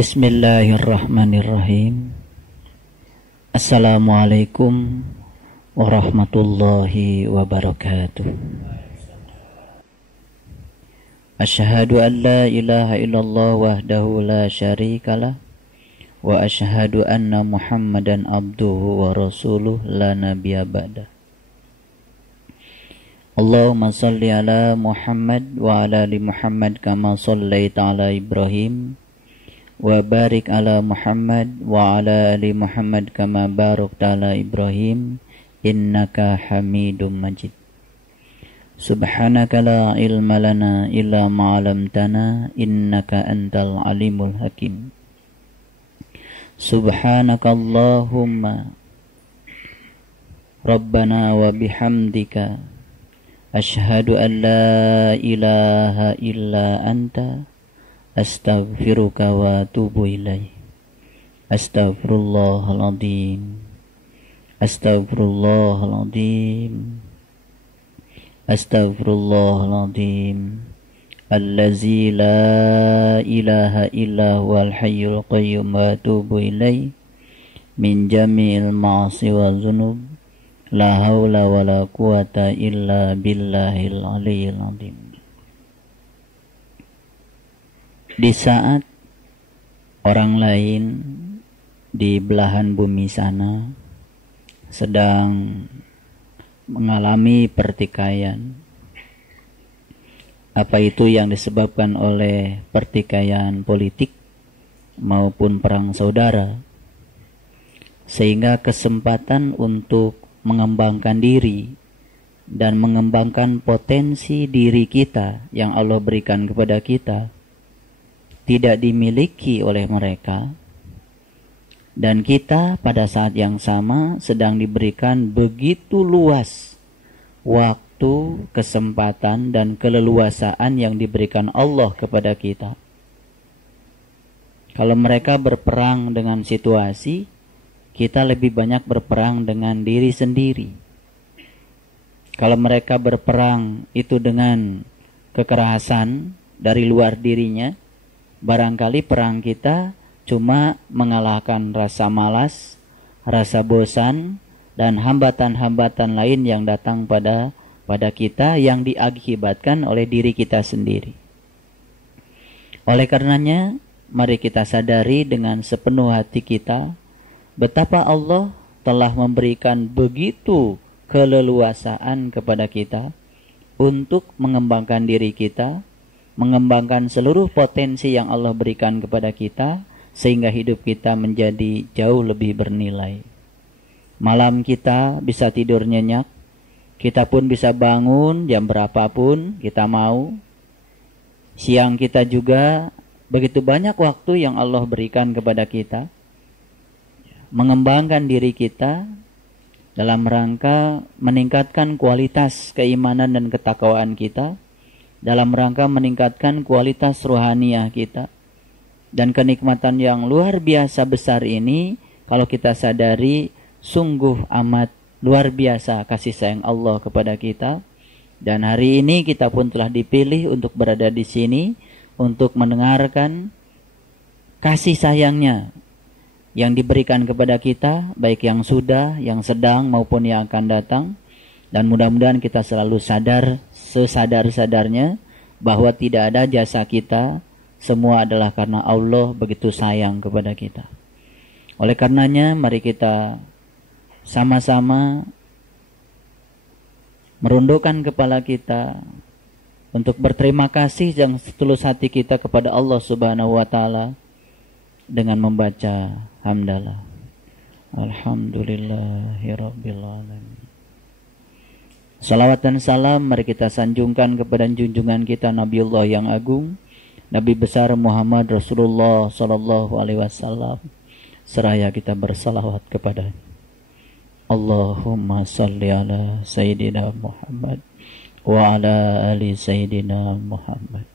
Bismillahirrahmanirrahim. Assalamualaikum warahmatullahi wabarakatuh. Asyhadu an la ilaha illallah wahdahu la syarikalah wa asyhadu anna Muhammadan abduhu wa rasuluh la nabiyya ba'dah. Allahumma salli ala Muhammad wa ala ali Muhammad kama shallaita ala Ibrahim wa barik ala Muhammad wa ala ali Muhammad kama barakta ala Ibrahim innaka Hamidum Majid. Subhanaka la ilma lana illa ma 'allamtana innaka antal alimul hakim. Subhanaka Allahumma Rabbana wa bihamdika asyhadu an la ilaha illa anta astaghfiruka wa atubu ilaih. Astaghfirullahaladzim. Astaghfirullahaladzim. Astaghfirullahaladzim. Allazi la ilaha illa huwal hayyul qayyum wa atubu ilaih min jami'il ma'asi wa dzunub. La haula wa la quwata illa billahil aliyyil azim. Di saat orang lain di belahan bumi sana sedang mengalami pertikaian, apa itu yang disebabkan oleh pertikaian politik maupun perang saudara, sehingga kesempatan untuk mengembangkan diri dan mengembangkan potensi diri kita yang Allah berikan kepada kita tidak dimiliki oleh mereka, dan kita pada saat yang sama sedang diberikan begitu luas waktu, kesempatan, dan keleluasaan yang diberikan Allah kepada kita. Kalau mereka berperang dengan situasi, kita lebih banyak berperang dengan diri sendiri. Kalau mereka berperang itu dengan kekerasan dari luar dirinya, barangkali perang kita cuma mengalahkan rasa malas, rasa bosan, dan hambatan-hambatan lain yang datang pada kita yang diakibatkan oleh diri kita sendiri. Oleh karenanya, mari kita sadari dengan sepenuh hati kita betapa Allah telah memberikan begitu keleluasaan kepada kita untuk mengembangkan diri kita, mengembangkan seluruh potensi yang Allah berikan kepada kita, sehingga hidup kita menjadi jauh lebih bernilai. Malam kita bisa tidur nyenyak, kita pun bisa bangun jam berapapun kita mau. Siang kita juga begitu banyak waktu yang Allah berikan kepada kita, mengembangkan diri kita dalam rangka meningkatkan kualitas keimanan dan ketakwaan kita, dalam rangka meningkatkan kualitas rohaniah kita. Dan kenikmatan yang luar biasa besar ini, kalau kita sadari, sungguh amat luar biasa kasih sayang Allah kepada kita. Dan hari ini kita pun telah dipilih untuk berada di sini, untuk mendengarkan kasih sayangnya yang diberikan kepada kita, baik yang sudah, yang sedang, maupun yang akan datang. Dan mudah-mudahan kita selalu sadar, sesadar-sadarnya, bahwa tidak ada jasa kita, semua adalah karena Allah begitu sayang kepada kita. Oleh karenanya, mari kita sama-sama merundukkan kepala kita untuk berterima kasih yang setulus hati kita kepada Allah Subhanahu wa Ta'ala dengan membaca hamdalah. Alhamdulillahirabbil alamin. Salawat dan salam mari kita sanjungkan kepada junjungan kita Nabiullah yang agung, Nabi besar Muhammad Rasulullah sallallahu alaihi wasallam, seraya kita bersalawat kepada Allahumma salli ala Sayyidina Muhammad wa ala ali Sayyidina Muhammad.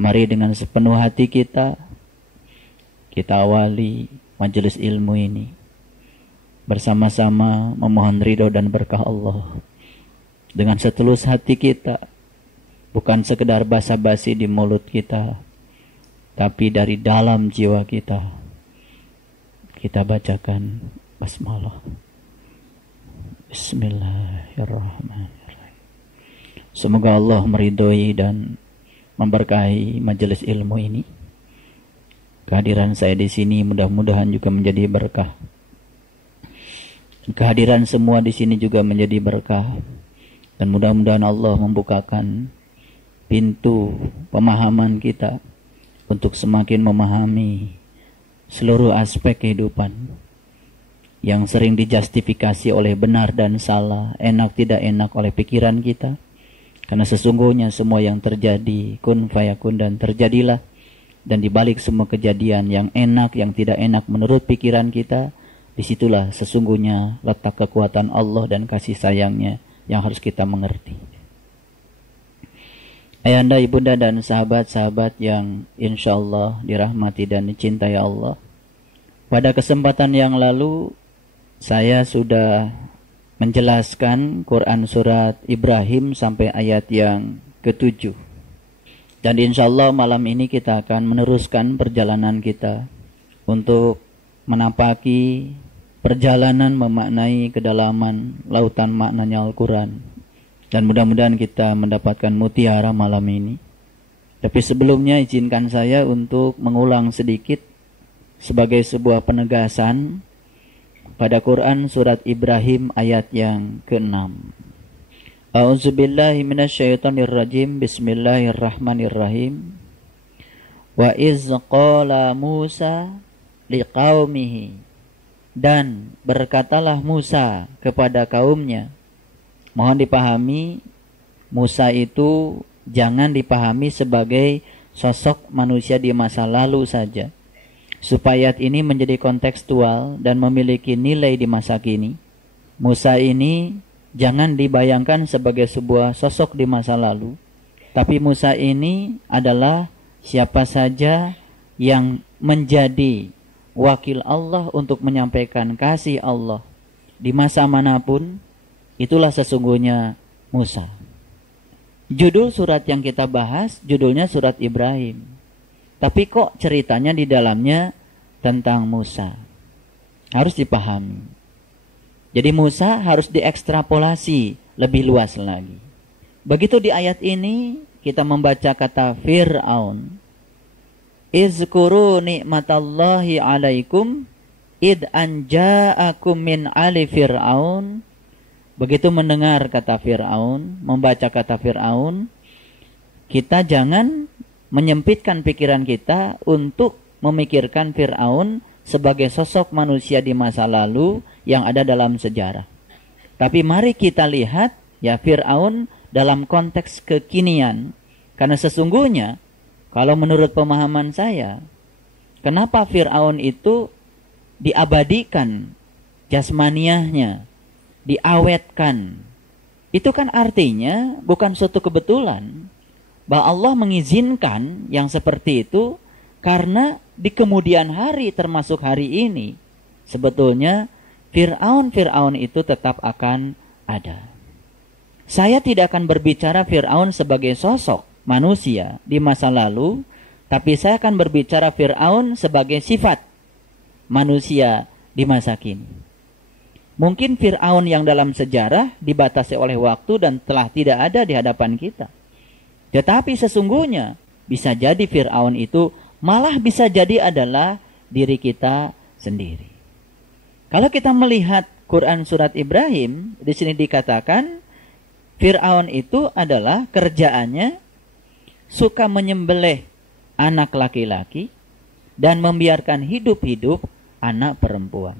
Mari dengan sepenuh hati kita awali majelis ilmu ini bersama-sama memohon ridho dan berkah Allah dengan setulus hati kita, bukan sekedar basa-basi di mulut kita, tapi dari dalam jiwa kita bacakan basmalah. Bismillahirrahmanirrahim. Semoga Allah meridhoi dan memberkahi majelis ilmu ini. Kehadiran saya di sini mudah-mudahan juga menjadi berkah. Kehadiran semua di sini juga menjadi berkah. Dan mudah-mudahan Allah membukakan pintu pemahaman kita untuk semakin memahami seluruh aspek kehidupan yang sering dijustifikasi oleh benar dan salah, enak tidak enak oleh pikiran kita. Karena sesungguhnya semua yang terjadi kun fayakun dan terjadilah. Dan dibalik semua kejadian yang enak, yang tidak enak menurut pikiran kita, disitulah sesungguhnya letak kekuatan Allah dan kasih sayangnya yang harus kita mengerti. Ayahanda, ibunda dan sahabat-sahabat yang insya Allah dirahmati dan dicintai Allah. Pada kesempatan yang lalu saya sudah menjelaskan Quran surat Ibrahim sampai ayat yang ke-7. Dan insya Allah malam ini kita akan meneruskan perjalanan kita untuk menapaki perjalanan memaknai kedalaman lautan maknanya Al-Quran. Dan mudah-mudahan kita mendapatkan mutiara malam ini. Tapi sebelumnya izinkan saya untuk mengulang sedikit sebagai sebuah penegasan pada Quran surat Ibrahim ayat yang ke-6. A'udzubillahi minasyaitonirrajim. Bismillahirrahmanirrahim. Wa iz qala Musa liqaumihi. Dan berkatalah Musa kepada kaumnya. Mohon dipahami, Musa itu jangan dipahami sebagai sosok manusia di masa lalu saja. Supaya ayat ini menjadi kontekstual dan memiliki nilai di masa kini. Musa ini jangan dibayangkan sebagai sebuah sosok di masa lalu. Tapi Musa ini adalah siapa saja yang menjadi wakil Allah untuk menyampaikan kasih Allah di masa manapun, itulah sesungguhnya Musa. Judul surat yang kita bahas, judulnya surat Ibrahim. Tapi kok ceritanya di dalamnya tentang Musa? Harus dipahami. Jadi Musa harus diekstrapolasi lebih luas lagi. Begitu di ayat ini kita membaca kata Fir'aun. Izkuru ni'matallahi alaikum id anja'akum min ali Fir'aun. Begitu mendengar kata Fir'aun, membaca kata Fir'aun, kita jangan menyempitkan pikiran kita untuk memikirkan Fir'aun sebagai sosok manusia di masa lalu yang ada dalam sejarah. Tapi mari kita lihat ya Fir'aun dalam konteks kekinian. Karena sesungguhnya kalau menurut pemahaman saya, kenapa Fir'aun itu diabadikan jasmaniahnya, diawetkan? Itu kan artinya bukan suatu kebetulan bahwa Allah mengizinkan yang seperti itu karena di kemudian hari termasuk hari ini sebetulnya Fir'aun itu tetap akan ada. Saya tidak akan berbicara Fir'aun sebagai sosok manusia di masa lalu, tapi saya akan berbicara Fir'aun sebagai sifat manusia di masa kini. Mungkin Fir'aun yang dalam sejarah dibatasi oleh waktu dan telah tidak ada di hadapan kita. Tetapi sesungguhnya bisa jadi Fir'aun itu malah bisa jadi adalah diri kita sendiri. Kalau kita melihat Quran surat Ibrahim, di sini dikatakan Fir'aun itu adalah kerjaannya suka menyembelih anak laki-laki dan membiarkan hidup-hidup anak perempuan.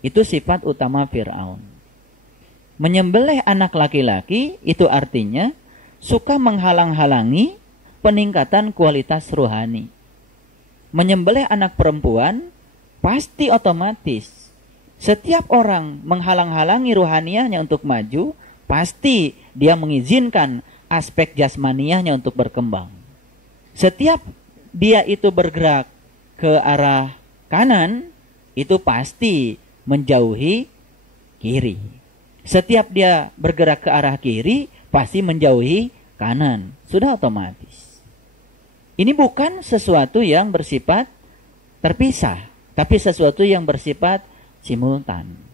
Itu sifat utama Fir'aun. Menyembelih anak laki-laki itu artinya suka menghalang-halangi peningkatan kualitas rohani. Menyembelih anak perempuan pasti otomatis setiap orang menghalang-halangi rohaniahnya untuk maju, pasti dia mengizinkan aspek jasmaniahnya untuk berkembang. Setiap dia itu bergerak ke arah kanan, itu pasti menjauhi kiri. Setiap dia bergerak ke arah kiri, pasti menjauhi kanan. Sudah otomatis. Ini bukan sesuatu yang bersifat terpisah, tapi sesuatu yang bersifat simultan.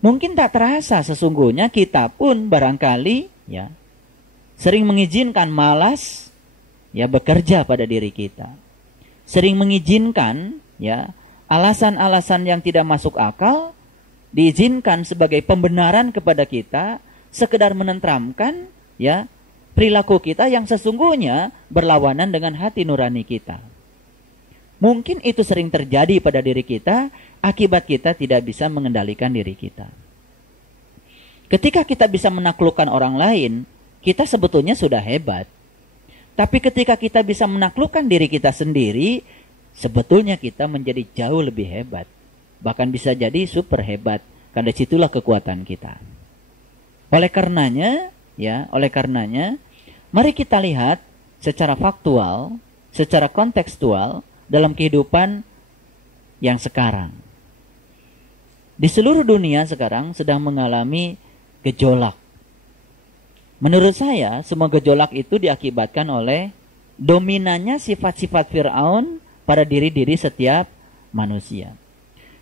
Mungkin tak terasa sesungguhnya kita pun barangkali ya sering mengizinkan malas ya bekerja pada diri kita. Sering mengizinkan ya alasan-alasan yang tidak masuk akal diizinkan sebagai pembenaran kepada kita, sekedar menenteramkan ya perilaku kita yang sesungguhnya berlawanan dengan hati nurani kita. Mungkin itu sering terjadi pada diri kita, akibat kita tidak bisa mengendalikan diri kita. Ketika kita bisa menaklukkan orang lain, kita sebetulnya sudah hebat. Tapi ketika kita bisa menaklukkan diri kita sendiri, sebetulnya kita menjadi jauh lebih hebat. Bahkan bisa jadi super hebat, karena situlah kekuatan kita. Oleh karenanya, mari kita lihat secara faktual, secara kontekstual, dalam kehidupan yang sekarang. Di seluruh dunia sekarang sedang mengalami gejolak. Menurut saya, semua gejolak itu diakibatkan oleh dominannya sifat-sifat Fir'aun pada diri-diri setiap manusia.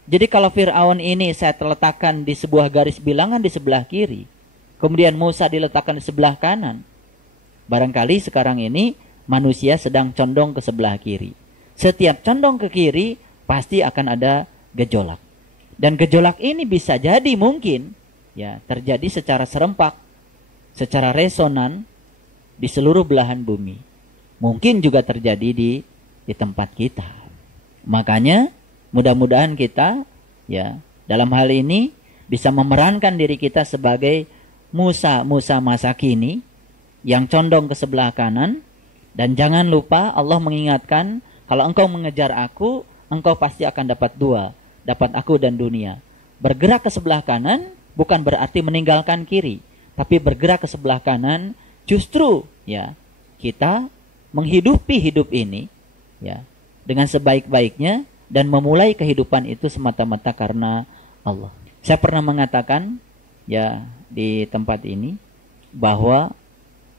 Jadi kalau Fir'aun ini saya letakkan di sebuah garis bilangan di sebelah kiri, kemudian Musa diletakkan di sebelah kanan, barangkali sekarang ini manusia sedang condong ke sebelah kiri. Setiap condong ke kiri, pasti akan ada gejolak. Dan gejolak ini bisa jadi mungkin ya terjadi secara serempak, secara resonan di seluruh belahan bumi. Mungkin juga terjadi di tempat kita. Makanya mudah-mudahan kita ya dalam hal ini bisa memerankan diri kita sebagai Musa masa kini yang condong ke sebelah kanan. Dan jangan lupa Allah mengingatkan, kalau engkau mengejar aku, engkau pasti akan dapat dua. Dapat aku dan dunia. Bergerak ke sebelah kanan bukan berarti meninggalkan kiri. Tapi bergerak ke sebelah kanan justru ya kita menghidupi hidup ini ya dengan sebaik-baiknya dan memulai kehidupan itu semata-mata karena Allah. Saya pernah mengatakan ya di tempat ini bahwa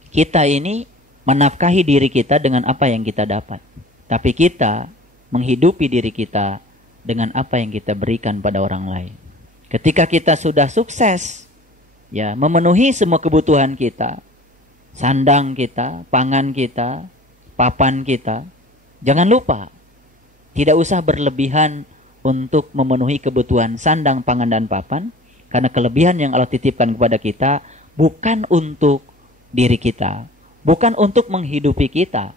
kita ini menafkahi diri kita dengan apa yang kita dapat. Tapi kita menghidupi diri kita dengan apa yang kita berikan pada orang lain. Ketika kita sudah sukses, ya memenuhi semua kebutuhan kita, sandang kita, pangan kita, papan kita, jangan lupa, tidak usah berlebihan untuk memenuhi kebutuhan sandang, pangan, dan papan, karena kelebihan yang Allah titipkan kepada kita bukan untuk diri kita, bukan untuk menghidupi kita.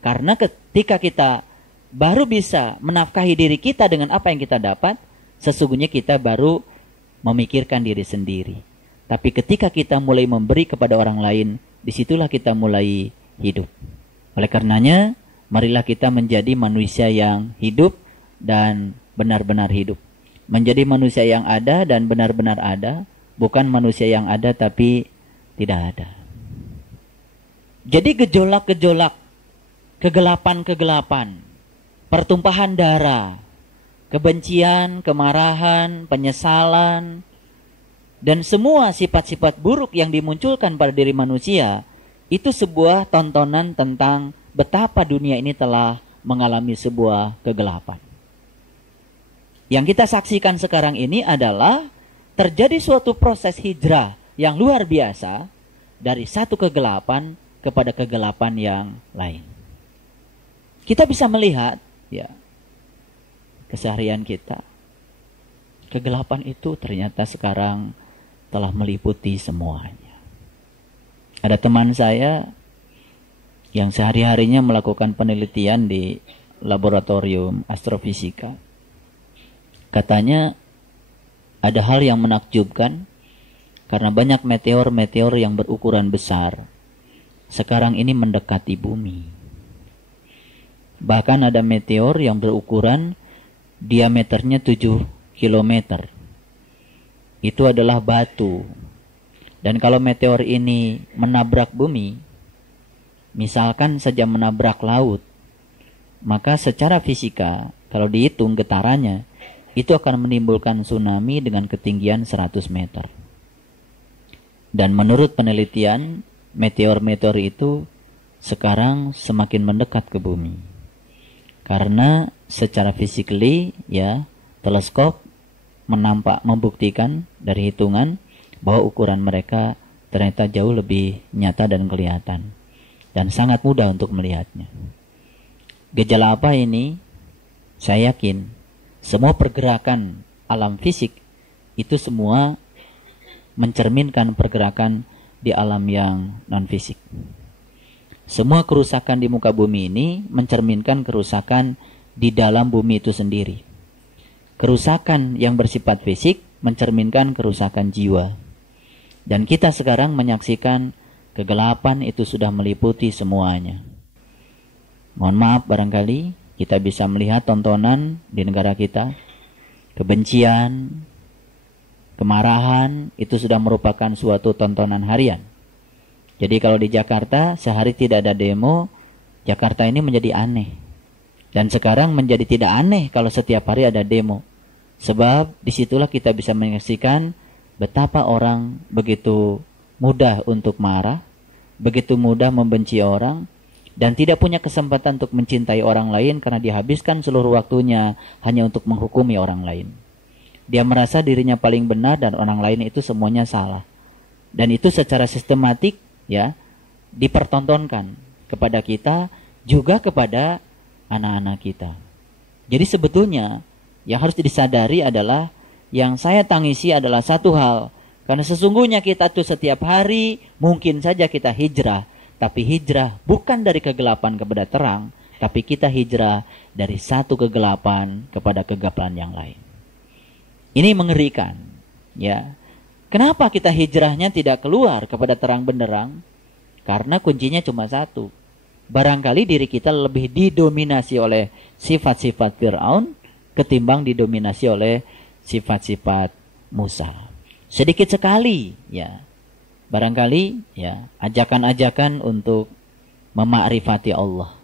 Karena ketika kita baru bisa menafkahi diri kita dengan apa yang kita dapat, sesungguhnya kita baru memikirkan diri sendiri. Tapi ketika kita mulai memberi kepada orang lain, disitulah kita mulai hidup. Oleh karenanya, marilah kita menjadi manusia yang hidup dan benar-benar hidup. Menjadi manusia yang ada dan benar-benar ada, bukan manusia yang ada tapi tidak ada. Jadi gejolak-gejolak, kegelapan-kegelapan, pertumpahan darah, kebencian, kemarahan, penyesalan, dan semua sifat-sifat buruk yang dimunculkan pada diri manusia, itu sebuah tontonan tentang betapa dunia ini telah mengalami sebuah kegelapan. Yang kita saksikan sekarang ini adalah terjadi suatu proses hijrah yang luar biasa dari satu kegelapan kepada kegelapan yang lain. Kita bisa melihat ya keseharian kita. Kegelapan itu ternyata sekarang telah meliputi semuanya. Ada teman saya yang sehari-harinya melakukan penelitian di laboratorium astrofisika. Katanya ada hal yang menakjubkan karena banyak meteor-meteor yang berukuran besar sekarang ini mendekati bumi. Bahkan ada meteor yang berukuran diameternya 7 km. Itu adalah batu. Dan kalau meteor ini menabrak bumi, misalkan saja menabrak laut, maka secara fisika, kalau dihitung getarannya, itu akan menimbulkan tsunami dengan ketinggian 100 meter. Dan menurut penelitian, meteor-meteor itu sekarang semakin mendekat ke bumi. Karena secara physically ya, teleskop membuktikan dari hitungan bahwa ukuran mereka ternyata jauh lebih nyata dan kelihatan. Dan sangat mudah untuk melihatnya. Gejala apa ini? Saya yakin semua pergerakan alam fisik itu semua mencerminkan pergerakan di alam yang non-fisik. Semua kerusakan di muka bumi ini mencerminkan kerusakan di dalam bumi itu sendiri. Kerusakan yang bersifat fisik mencerminkan kerusakan jiwa. Dan kita sekarang menyaksikan kegelapan itu sudah meliputi semuanya. Mohon maaf barangkali kita bisa melihat tontonan di negara kita. Kebencian, kemarahan itu sudah merupakan suatu tontonan harian. Jadi kalau di Jakarta sehari tidak ada demo, Jakarta ini menjadi aneh. Dan sekarang menjadi tidak aneh kalau setiap hari ada demo. Sebab disitulah kita bisa menyaksikan betapa orang begitu mudah untuk marah, begitu mudah membenci orang, dan tidak punya kesempatan untuk mencintai orang lain karena dihabiskan seluruh waktunya hanya untuk menghukumi orang lain. Dia merasa dirinya paling benar dan orang lain itu semuanya salah. Dan itu secara sistematik ya dipertontonkan kepada kita, juga kepada anak-anak kita. Jadi sebetulnya yang harus disadari adalah, yang saya tangisi adalah satu hal. Karena sesungguhnya kita tuh setiap hari mungkin saja kita hijrah, tapi hijrah bukan dari kegelapan kepada terang, tapi kita hijrah dari satu kegelapan kepada kegelapan yang lain. Ini mengerikan ya. Kenapa kita hijrahnya tidak keluar kepada terang benderang? Karena kuncinya cuma satu. Barangkali diri kita lebih didominasi oleh sifat-sifat Fir'aun ketimbang didominasi oleh sifat-sifat Musa. Sedikit sekali ya. Barangkali ya ajakan-ajakan untuk memakrifati Allah.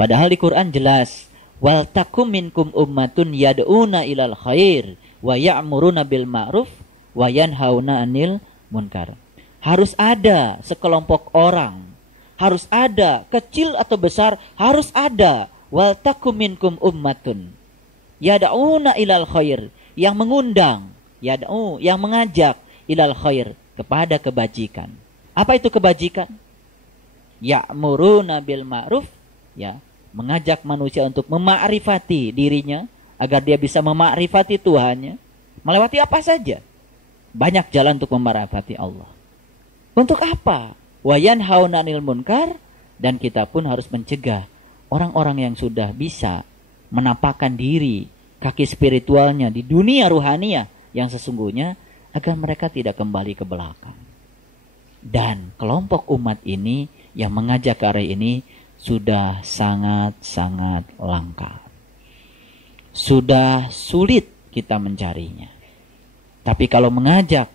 Padahal di Quran jelas, wal takum minkum ummatun yad'una ilal khair wa ya'muruna bil ma'ruf wa yanhauna 'anil munkar. Harus ada sekelompok orang, harus ada kecil atau besar, harus ada wal takum minkum ummatun yad'una ilal khair, yang mengundang, yad'u, yang mengajak ilal khair, kepada kebajikan. Apa itu kebajikan? Ya'muruna bil ma'ruf, ya, mengajak manusia untuk memakrifati dirinya agar dia bisa memakrifati Tuhannya. Melewati apa saja? Banyak jalan untuk memakrifati Allah. Untuk apa? Wa yanhauna 'anil munkar, dan kita pun harus mencegah orang-orang yang sudah bisa menampakkan diri, kaki spiritualnya di dunia ruhaniah yang sesungguhnya, agar mereka tidak kembali ke belakang. Dan kelompok umat ini yang mengajak ke arah ini sudah sangat-sangat langka. Sudah sulit kita mencarinya. Tapi kalau mengajak,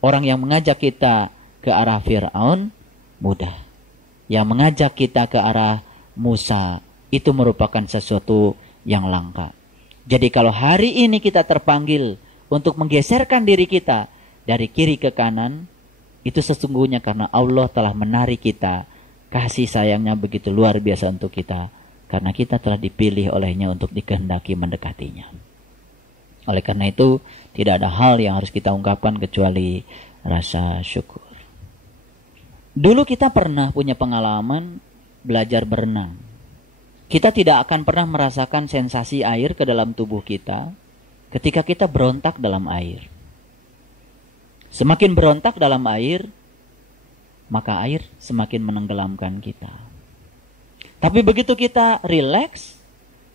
orang yang mengajak kita ke arah Fir'aun, mudah. Yang mengajak kita ke arah Musa, itu merupakan sesuatu yang langka. Jadi kalau hari ini kita terpanggil untuk menggeserkan diri kita dari kiri ke kanan, itu sesungguhnya karena Allah telah menarik kita. Kasih sayangnya begitu luar biasa untuk kita, karena kita telah dipilih olehnya untuk dikehendaki mendekatinya. Oleh karena itu, tidak ada hal yang harus kita ungkapkan kecuali rasa syukur. Dulu kita pernah punya pengalaman belajar berenang. Kita tidak akan pernah merasakan sensasi air ke dalam tubuh kita ketika kita berontak dalam air. Semakin berontak dalam air, maka air semakin menenggelamkan kita. Tapi begitu kita rileks,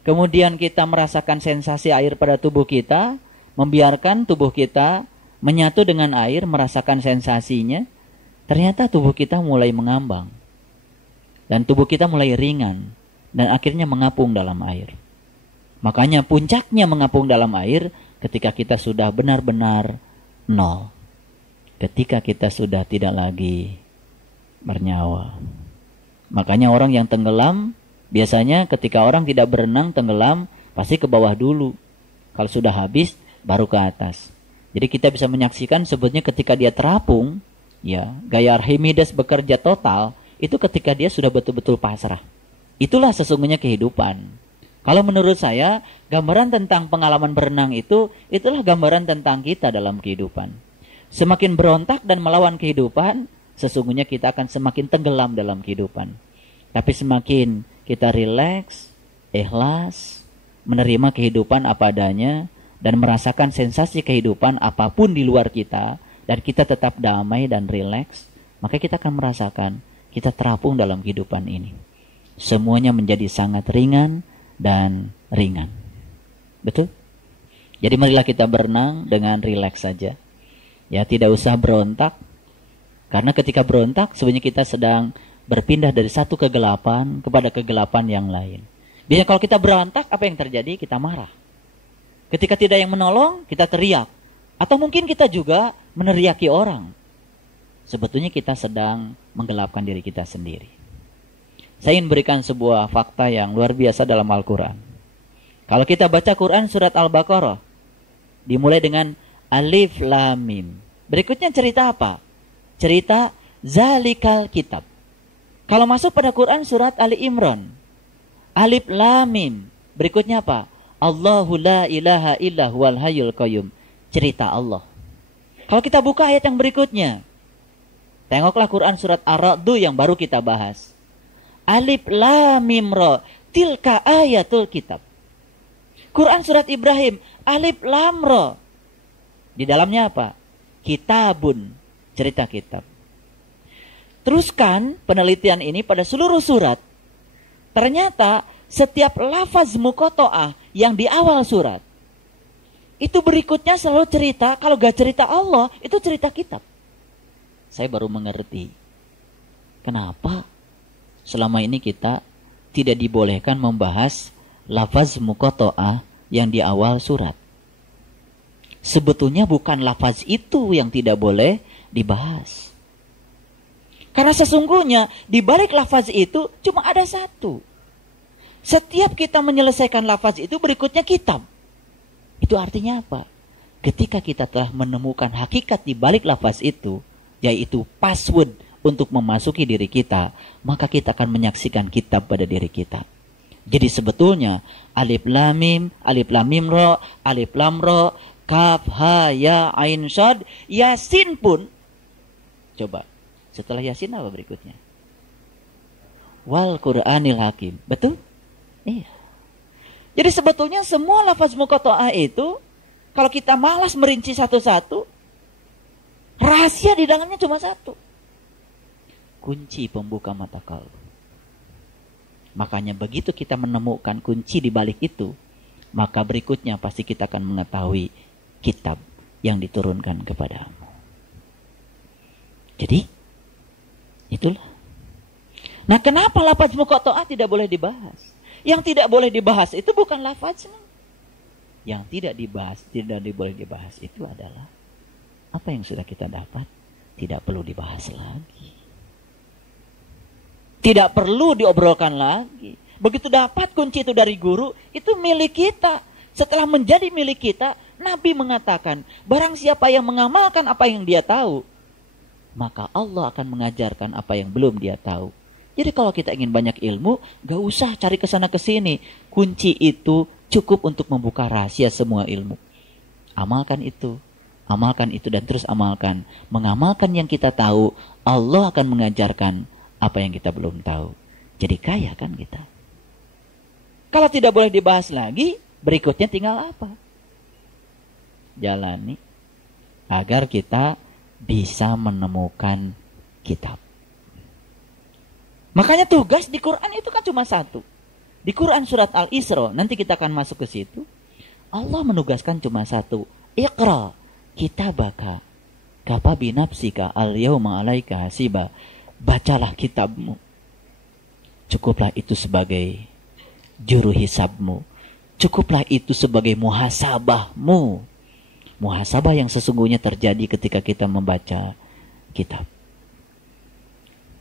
kemudian kita merasakan sensasi air pada tubuh kita, membiarkan tubuh kita menyatu dengan air, merasakan sensasinya, ternyata tubuh kita mulai mengambang. Dan tubuh kita mulai ringan, dan akhirnya mengapung dalam air. Makanya puncaknya mengapung dalam air ketika kita sudah benar-benar nol. Ketika kita sudah tidak lagi bernyawa. Makanya orang yang tenggelam, biasanya ketika orang tidak berenang tenggelam, pasti ke bawah dulu. Kalau sudah habis, baru ke atas. Jadi kita bisa menyaksikan sebetulnya ketika dia terapung, ya, gaya Archimedes bekerja total, itu ketika dia sudah betul-betul pasrah. Itulah sesungguhnya kehidupan. Kalau menurut saya, gambaran tentang pengalaman berenang itulah gambaran tentang kita dalam kehidupan. Semakin berontak dan melawan kehidupan, sesungguhnya kita akan semakin tenggelam dalam kehidupan. Tapi semakin kita rileks, ikhlas, menerima kehidupan apa adanya, dan merasakan sensasi kehidupan apapun di luar kita, dan kita tetap damai dan rileks, maka kita akan merasakan kita terapung dalam kehidupan ini. Semuanya menjadi sangat ringan dan ringan. Betul? Jadi marilah kita berenang dengan rileks saja. Ya, tidak usah berontak. Karena ketika berontak, sebenarnya kita sedang berpindah dari satu kegelapan kepada kegelapan yang lain. Biasanya kalau kita berontak, apa yang terjadi? Kita marah. Ketika tidak yang menolong, kita teriak. Atau mungkin kita juga meneriaki orang. Sebetulnya kita sedang menggelapkan diri kita sendiri. Saya ingin berikan sebuah fakta yang luar biasa dalam Al-Quran. Kalau kita baca Quran surat Al-Baqarah, dimulai dengan Alif Lam Mim. Berikutnya cerita apa? Cerita Zalikal Kitab. Kalau masuk pada Quran surat Ali Imran, Alif Lam Mim. Berikutnya apa? Allahu la ilaha illa huwal hayyul qayyum. Cerita Allah. Kalau kita buka ayat yang berikutnya, tengoklah Quran surat Ar-Ra'd yang baru kita bahas. Alif Lam Mim Ra, tilka ayatul kitab. Quran surat Ibrahim, Alif Lam Ra. Di dalamnya apa? Kitabun, cerita kitab. Teruskan penelitian ini pada seluruh surat. Ternyata setiap lafaz muqatta'ah yang di awal surat, itu berikutnya selalu cerita, kalau gak cerita Allah, itu cerita kitab. Saya baru mengerti kenapa selama ini kita tidak dibolehkan membahas lafaz muqatta'ah yang di awal surat. Sebetulnya bukan lafaz itu yang tidak boleh dibahas. Karena sesungguhnya di balik lafaz itu cuma ada satu. Setiap kita menyelesaikan lafaz itu berikutnya kitab. Itu artinya apa? Ketika kita telah menemukan hakikat di balik lafaz itu, yaitu password untuk memasuki diri kita, maka kita akan menyaksikan kitab pada diri kita. Jadi sebetulnya Alif Lam Mim, Alif Lam Mim Ra, Alif Lam Ra, Kaf Ha Ya Ain Shad, Yasin pun. Coba, setelah Yasin apa berikutnya? Wal Qur'anil Hakim. Betul? Iya. Jadi sebetulnya semua lafaz muqatta'ah itu, kalau kita malas merinci satu-satu, rahasia di dalamnya cuma satu. Kunci pembuka mata kalbu. Makanya begitu kita menemukan kunci di balik itu, maka berikutnya pasti kita akan mengetahui kitab yang diturunkan kepadamu. Jadi, itulah. Nah, kenapa lafaz muqatta'ah tidak boleh dibahas? Yang tidak boleh dibahas itu bukan lafaznya. Yang tidak boleh dibahas itu adalah apa yang sudah kita dapat, tidak perlu dibahas lagi. Tidak perlu diobrolkan lagi. Begitu dapat kunci itu dari guru, itu milik kita. Setelah menjadi milik kita, Nabi mengatakan, barang siapa yang mengamalkan apa yang dia tahu, maka Allah akan mengajarkan apa yang belum dia tahu. Jadi kalau kita ingin banyak ilmu, gak usah cari kesana kesini. Kunci itu cukup untuk membuka rahasia semua ilmu. Amalkan itu dan terus amalkan. Mengamalkan yang kita tahu, Allah akan mengajarkan apa yang kita belum tahu. Jadi kaya kan kita. Kalau tidak boleh dibahas lagi, berikutnya tinggal apa? Jalani agar kita bisa menemukan kitab. Makanya tugas di Quran itu kan cuma satu. Di Quran surat Al-Isra, nanti kita akan masuk ke situ. Allah menugaskan cuma satu. Iqra kitabaka kafa binafsika al-yawma 'alaika hasiba. Bacalah kitabmu. Cukuplah itu sebagai juru hisabmu. Cukuplah itu sebagai muhasabahmu. Muhasabah yang sesungguhnya terjadi ketika kita membaca kitab.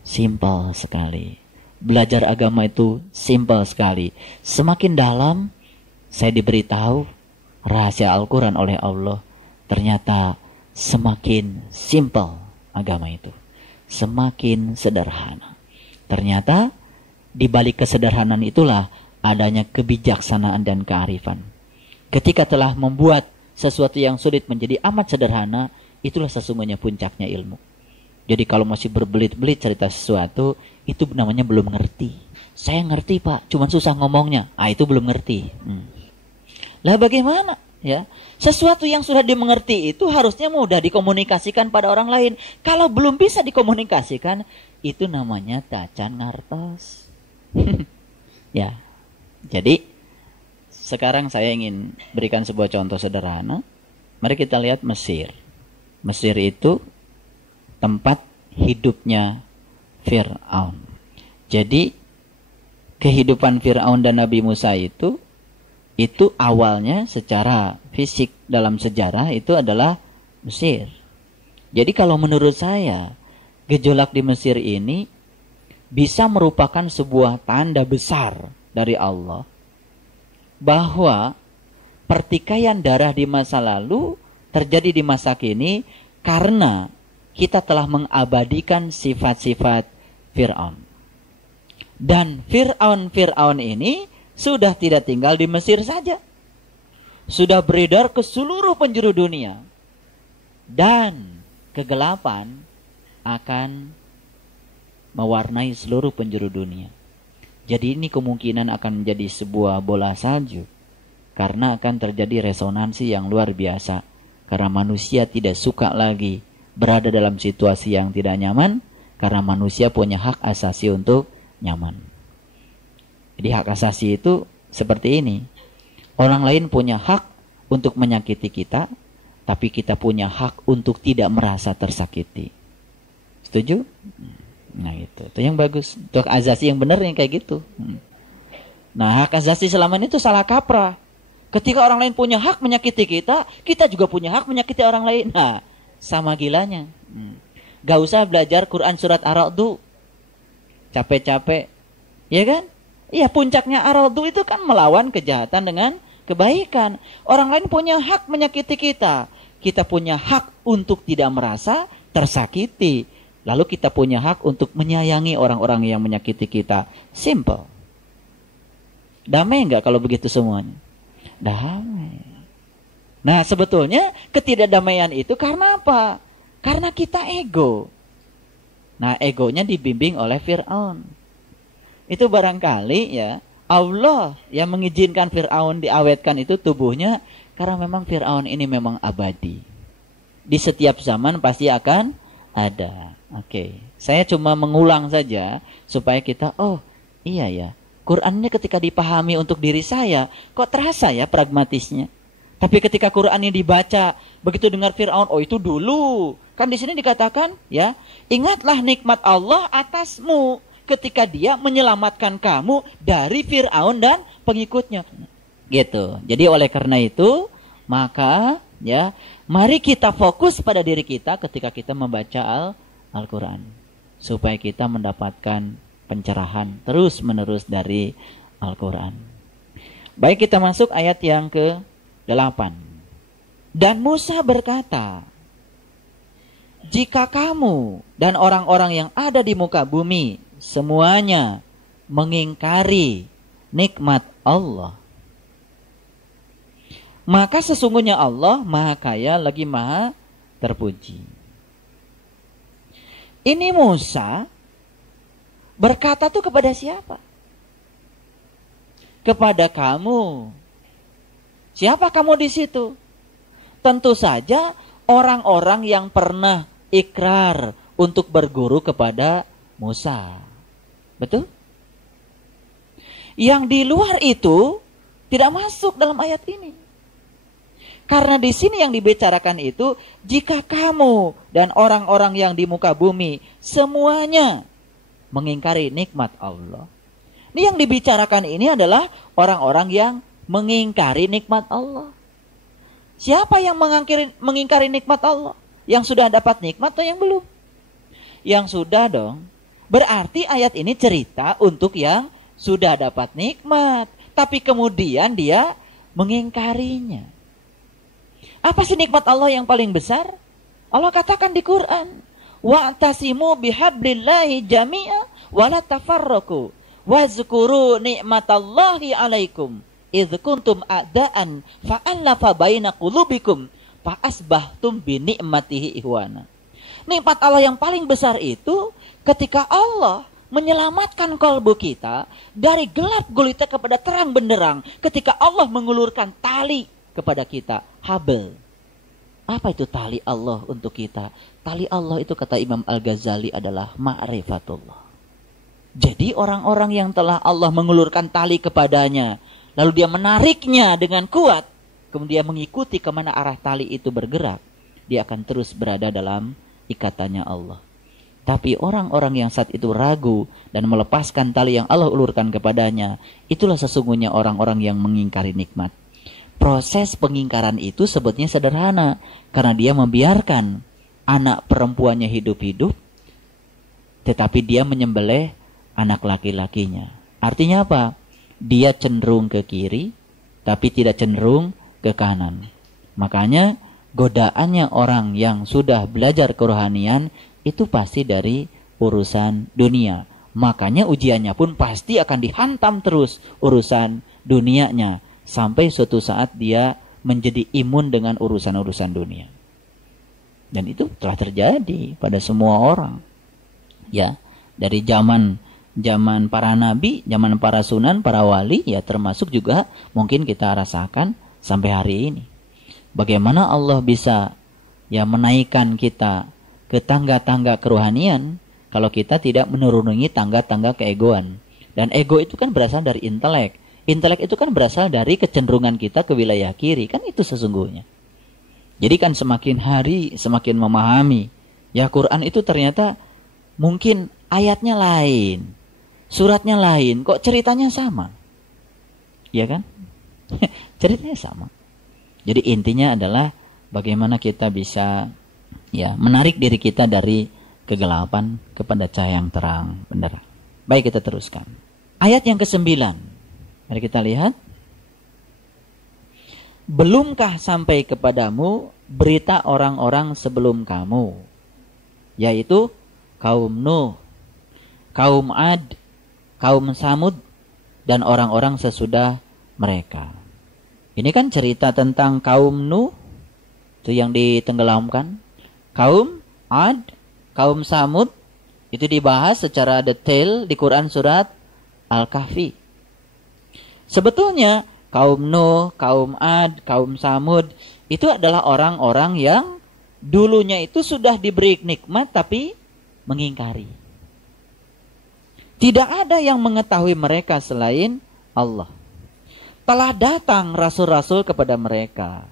Simpel sekali. Belajar agama itu simpel sekali. Semakin dalam, saya diberitahu rahasia Al-Quran oleh Allah. Ternyata semakin simpel agama itu. Semakin sederhana. Ternyata di balik kesederhanaan itulah adanya kebijaksanaan dan kearifan. Ketika telah membuat sesuatu yang sulit menjadi amat sederhana, itulah sesungguhnya puncaknya ilmu. Jadi kalau masih berbelit-belit cerita sesuatu, itu namanya belum ngerti. Saya ngerti Pak, cuman susah ngomongnya. Itu belum ngerti. Lah bagaimana? Ya, sesuatu yang sudah dimengerti itu harusnya mudah dikomunikasikan pada orang lain. Kalau belum bisa dikomunikasikan, itu namanya tacan ngartos. Ya, jadi sekarang saya ingin berikan sebuah contoh sederhana. Mari kita lihat Mesir. Mesir itu tempat hidupnya Fir'aun. Jadi kehidupan Fir'aun dan Nabi Musa itu awalnya secara fisik dalam sejarah itu adalah Mesir. Jadi kalau menurut saya gejolak di Mesir ini bisa merupakan sebuah tanda besar dari Allah bahwa pertikaian darah di masa lalu terjadi di masa kini karena kita telah mengabadikan sifat-sifat Fir'aun. Dan Fir'aun ini sudah tidak tinggal di Mesir saja. Sudah beredar ke seluruh penjuru dunia. Dan kegelapan akan mewarnai seluruh penjuru dunia. Jadi ini kemungkinan akan menjadi sebuah bola salju. Karena akan terjadi resonansi yang luar biasa. Karena manusia tidak suka lagi berada dalam situasi yang tidak nyaman. Karena manusia punya hak asasi untuk nyaman. Jadi hak asasi itu seperti ini. Orang lain punya hak untuk menyakiti kita. Tapi kita punya hak untuk tidak merasa tersakiti. Setuju? Nah itu yang bagus. Itu hak asasi yang benar yang kayak gitu. Nah hak asasi selama ini itu salah kaprah. Ketika orang lain punya hak menyakiti kita, kita juga punya hak menyakiti orang lain. Nah sama gilanya. Gak usah belajar Quran surat Ar-Ra'd. Capek-capek. Ya kan? Iya puncaknya Ar-Ra'd itu kan melawan kejahatan dengan kebaikan. Orang lain punya hak menyakiti kita. Kita punya hak untuk tidak merasa tersakiti. Lalu kita punya hak untuk menyayangi orang-orang yang menyakiti kita. Simple. Damai enggak kalau begitu semuanya? Damai. Nah sebetulnya ketidakdamaian itu karena apa? Karena kita ego. Nah egonya dibimbing oleh Fir'aun. Itu barangkali ya Allah yang mengizinkan Fir'aun diawetkan itu tubuhnya. Karena memang Fir'aun ini memang abadi. Di setiap zaman pasti akan ada. Oke, saya cuma mengulang saja supaya kita, oh iya ya, Qurannya ketika dipahami untuk diri saya, kok terasa ya pragmatisnya. Tapi ketika Quran ini dibaca, begitu dengar Fir'aun, oh itu dulu. Kan di sini dikatakan, ya, ingatlah nikmat Allah atasmu ketika dia menyelamatkan kamu dari Fir'aun dan pengikutnya. Gitu. Jadi oleh karena itu, maka ya, mari kita fokus pada diri kita ketika kita membaca Al-Quran. Supaya kita mendapatkan pencerahan terus-menerus dari Al-Quran. Baik, kita masuk ayat yang ke-8. Dan Musa berkata, jika kamu dan orang-orang yang ada di muka bumi semuanya mengingkari nikmat Allah, maka sesungguhnya Allah Maha Kaya lagi Maha Terpuji. Ini Musa berkata tuh kepada siapa? Kepada kamu. Siapa kamu di situ? Tentu saja orang-orang yang pernah ikrar untuk berguru kepada Musa. Betul? Yang di luar itu tidak masuk dalam ayat ini. Karena di sini yang dibicarakan itu, jika kamu dan orang-orang yang di muka bumi semuanya mengingkari nikmat Allah. Ini yang dibicarakan ini adalah orang-orang yang mengingkari nikmat Allah. Siapa yang mengingkari nikmat Allah? Yang sudah dapat nikmat atau yang belum? Yang sudah dong. Berarti ayat ini cerita untuk yang sudah dapat nikmat. Tapi kemudian dia mengingkarinya. Apa sih nikmat Allah yang paling besar? Allah katakan di Quran, wa'tasimu bihablillahi jami'a wala tafarraqu wazkuru ni'matallahi 'alaikum idz kuntum a'daan fa'alafa baina qulubikum fa asbahtum bi ni'matihi ihwana. Nikmat Allah yang paling besar itu ketika Allah menyelamatkan kalbu kita dari gelap gulita kepada terang benderang, ketika Allah mengulurkan tali kepada kita, habl. Apa itu tali Allah untuk kita? Tali Allah itu kata Imam Al-Ghazali adalah ma'rifatullah. Jadi orang-orang yang telah Allah mengulurkan tali kepadanya, lalu dia menariknya dengan kuat, kemudian mengikuti kemana arah tali itu bergerak, dia akan terus berada dalam ikatannya Allah. Tapi orang-orang yang saat itu ragu dan melepaskan tali yang Allah ulurkan kepadanya, itulah sesungguhnya orang-orang yang mengingkari nikmat. Proses pengingkaran itu sebetulnya sederhana, karena dia membiarkan anak perempuannya hidup-hidup, tetapi dia menyembelih anak laki-lakinya. Artinya apa? Dia cenderung ke kiri, tapi tidak cenderung ke kanan. Makanya godaannya orang yang sudah belajar kerohanian itu pasti dari urusan dunia. Makanya ujiannya pun pasti akan dihantam terus urusan dunianya, sampai suatu saat dia menjadi imun dengan urusan-urusan dunia. Dan itu telah terjadi pada semua orang. Ya, dari zaman para nabi, zaman para sunan, para wali, ya termasuk juga mungkin kita rasakan sampai hari ini. Bagaimana Allah bisa ya menaikkan kita ke tangga-tangga kerohanian kalau kita tidak menuruni tangga-tangga keegoan. Dan ego itu kan berasal dari intelek. Intelek itu kan berasal dari kecenderungan kita ke wilayah kiri. Kan itu sesungguhnya. Jadi kan semakin hari semakin memahami. Ya Quran itu ternyata mungkin ayatnya lain. Suratnya lain. Kok ceritanya sama? Ya kan? Ceritanya sama. Jadi intinya adalah bagaimana kita bisa ya menarik diri kita dari kegelapan kepada cahaya yang terang benderang. Baik, kita teruskan. Ayat yang ke-9. Mari kita lihat. Belumkah sampai kepadamu berita orang-orang sebelum kamu, yaitu kaum Nuh, kaum Ad, kaum Samud, dan orang-orang sesudah mereka. Ini kan cerita tentang kaum Nuh, itu yang ditenggelamkan. Kaum Ad, kaum Samud, itu dibahas secara detail di Quran surat Al-Kahfi. Sebetulnya kaum Nuh, kaum Ad, kaum Samud, itu adalah orang-orang yang dulunya itu sudah diberi nikmat tapi mengingkari. Tidak ada yang mengetahui mereka selain Allah. Telah datang rasul-rasul kepada mereka,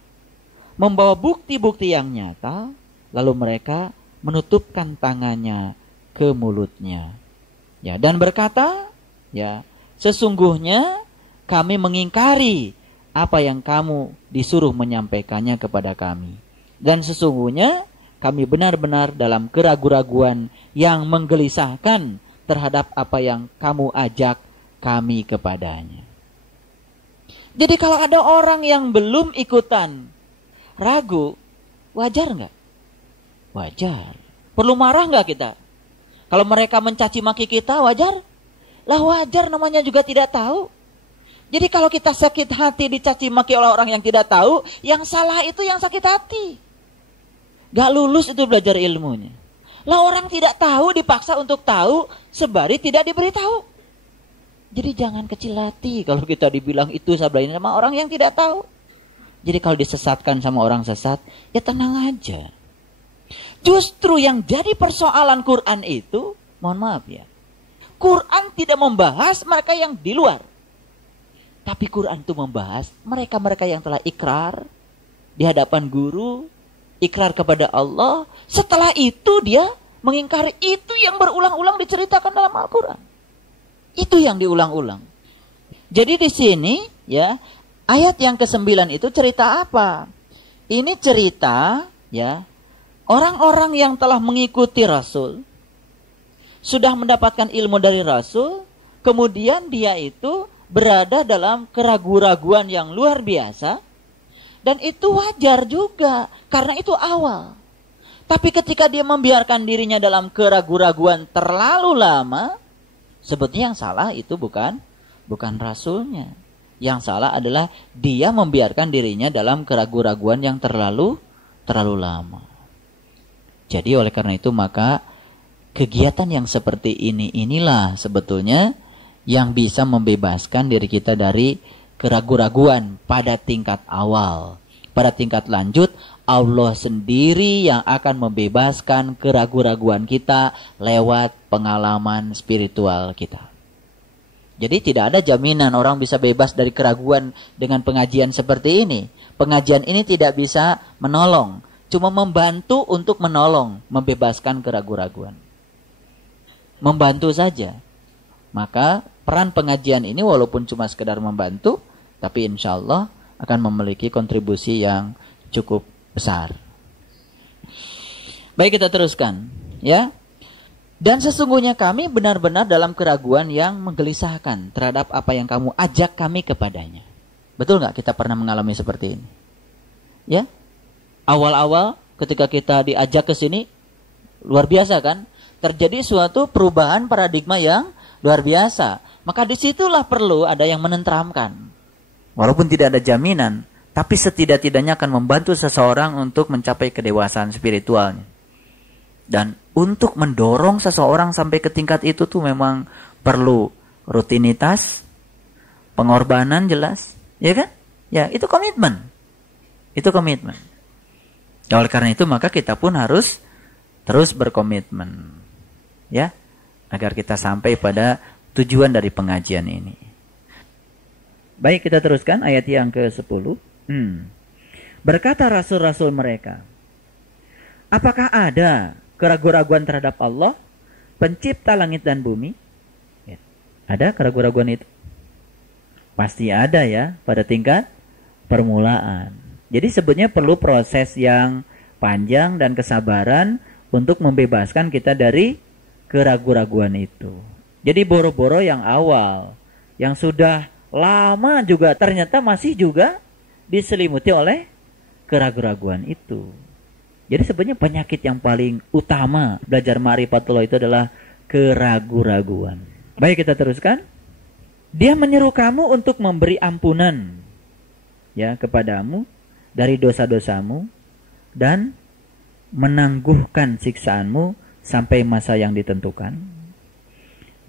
membawa bukti-bukti yang nyata, lalu mereka menutupkan tangannya ke mulutnya, ya, dan berkata, ya, sesungguhnya kami mengingkari apa yang kamu disuruh menyampaikannya kepada kami, dan sesungguhnya kami benar-benar dalam keraguan-raguan yang menggelisahkan terhadap apa yang kamu ajak kami kepadanya. Jadi kalau ada orang yang belum ikutan, ragu, wajar nggak? Wajar. Perlu marah nggak kita? Kalau mereka mencaci maki kita, wajar? Lah wajar, namanya juga tidak tahu. Jadi kalau kita sakit hati dicaci maki oleh orang yang tidak tahu, yang salah itu yang sakit hati. Gak lulus itu belajar ilmunya. Lah orang tidak tahu dipaksa untuk tahu, sebari tidak diberitahu. Jadi jangan kecil hati kalau kita dibilang itu sebelah ini sama orang yang tidak tahu. Jadi kalau disesatkan sama orang sesat, ya tenang aja. Justru yang jadi persoalan Quran itu, mohon maaf ya, Quran tidak membahas mereka yang di luar. Tapi Quran itu membahas mereka-mereka yang telah ikrar di hadapan guru, ikrar kepada Allah. Setelah itu dia mengingkari, itu yang berulang-ulang diceritakan dalam Al-Quran. Itu yang diulang-ulang. Jadi di sini ya, ayat yang ke-9 itu cerita apa? Ini cerita ya, orang-orang yang telah mengikuti Rasul, sudah mendapatkan ilmu dari Rasul, kemudian dia itu berada dalam keraguan-raguan yang luar biasa, dan itu wajar juga, karena itu awal. Tapi ketika dia membiarkan dirinya dalam keraguan-raguan terlalu lama, Sebetulnya yang salah itu bukan rasulnya. Yang salah adalah dia membiarkan dirinya dalam keraguan-raguan yang terlalu lama. Jadi oleh karena itu maka kegiatan yang seperti inilah sebetulnya yang bisa membebaskan diri kita dari keraguan-raguan pada tingkat awal. Pada tingkat lanjut, Allah sendiri yang akan membebaskan keraguan-raguan kita lewat pengalaman spiritual kita. Jadi tidak ada jaminan orang bisa bebas dari keraguan dengan pengajian seperti ini. Pengajian ini tidak bisa menolong, cuma membantu untuk menolong, membebaskan keraguan-raguan. Membantu saja. Maka peran pengajian ini walaupun cuma sekedar membantu, tapi insya Allah akan memiliki kontribusi yang cukup besar. Baik, kita teruskan, ya. Dan sesungguhnya kami benar-benar dalam keraguan yang menggelisahkan terhadap apa yang kamu ajak kami kepadanya. Betul nggak kita pernah mengalami seperti ini? Ya, awal-awal ketika kita diajak ke sini luar biasa kan? Terjadi suatu perubahan paradigma yang luar biasa. Maka disitulah perlu ada yang menenteramkan. Walaupun tidak ada jaminan, tapi setidak-tidaknya akan membantu seseorang untuk mencapai kedewasaan spiritualnya. Dan untuk mendorong seseorang sampai ke tingkat itu tuh memang perlu rutinitas, pengorbanan jelas, ya kan? Ya, itu komitmen. Itu komitmen. Ya, oleh karena itu maka kita pun harus terus berkomitmen. Ya, agar kita sampai pada tujuan dari pengajian ini. Baik, kita teruskan ayat yang ke-10. Berkata rasul-rasul mereka, apakah ada keraguan-raguan terhadap Allah, pencipta langit dan bumi? Ya. Ada keraguan-raguan itu? Pasti ada ya, pada tingkat permulaan. Jadi sebenarnya perlu proses yang panjang dan kesabaran untuk membebaskan kita dari keraguan-raguan itu. Jadi boro-boro yang awal, yang sudah lama juga ternyata masih juga diselimuti oleh keraguan-raguan itu. Jadi sebenarnya penyakit yang paling utama belajar ma'rifatullah itu adalah keraguan-raguan. Baik, kita teruskan. Dia menyeru kamu untuk memberi ampunan ya kepadamu dari dosa-dosamu dan menangguhkan siksaanmu sampai masa yang ditentukan.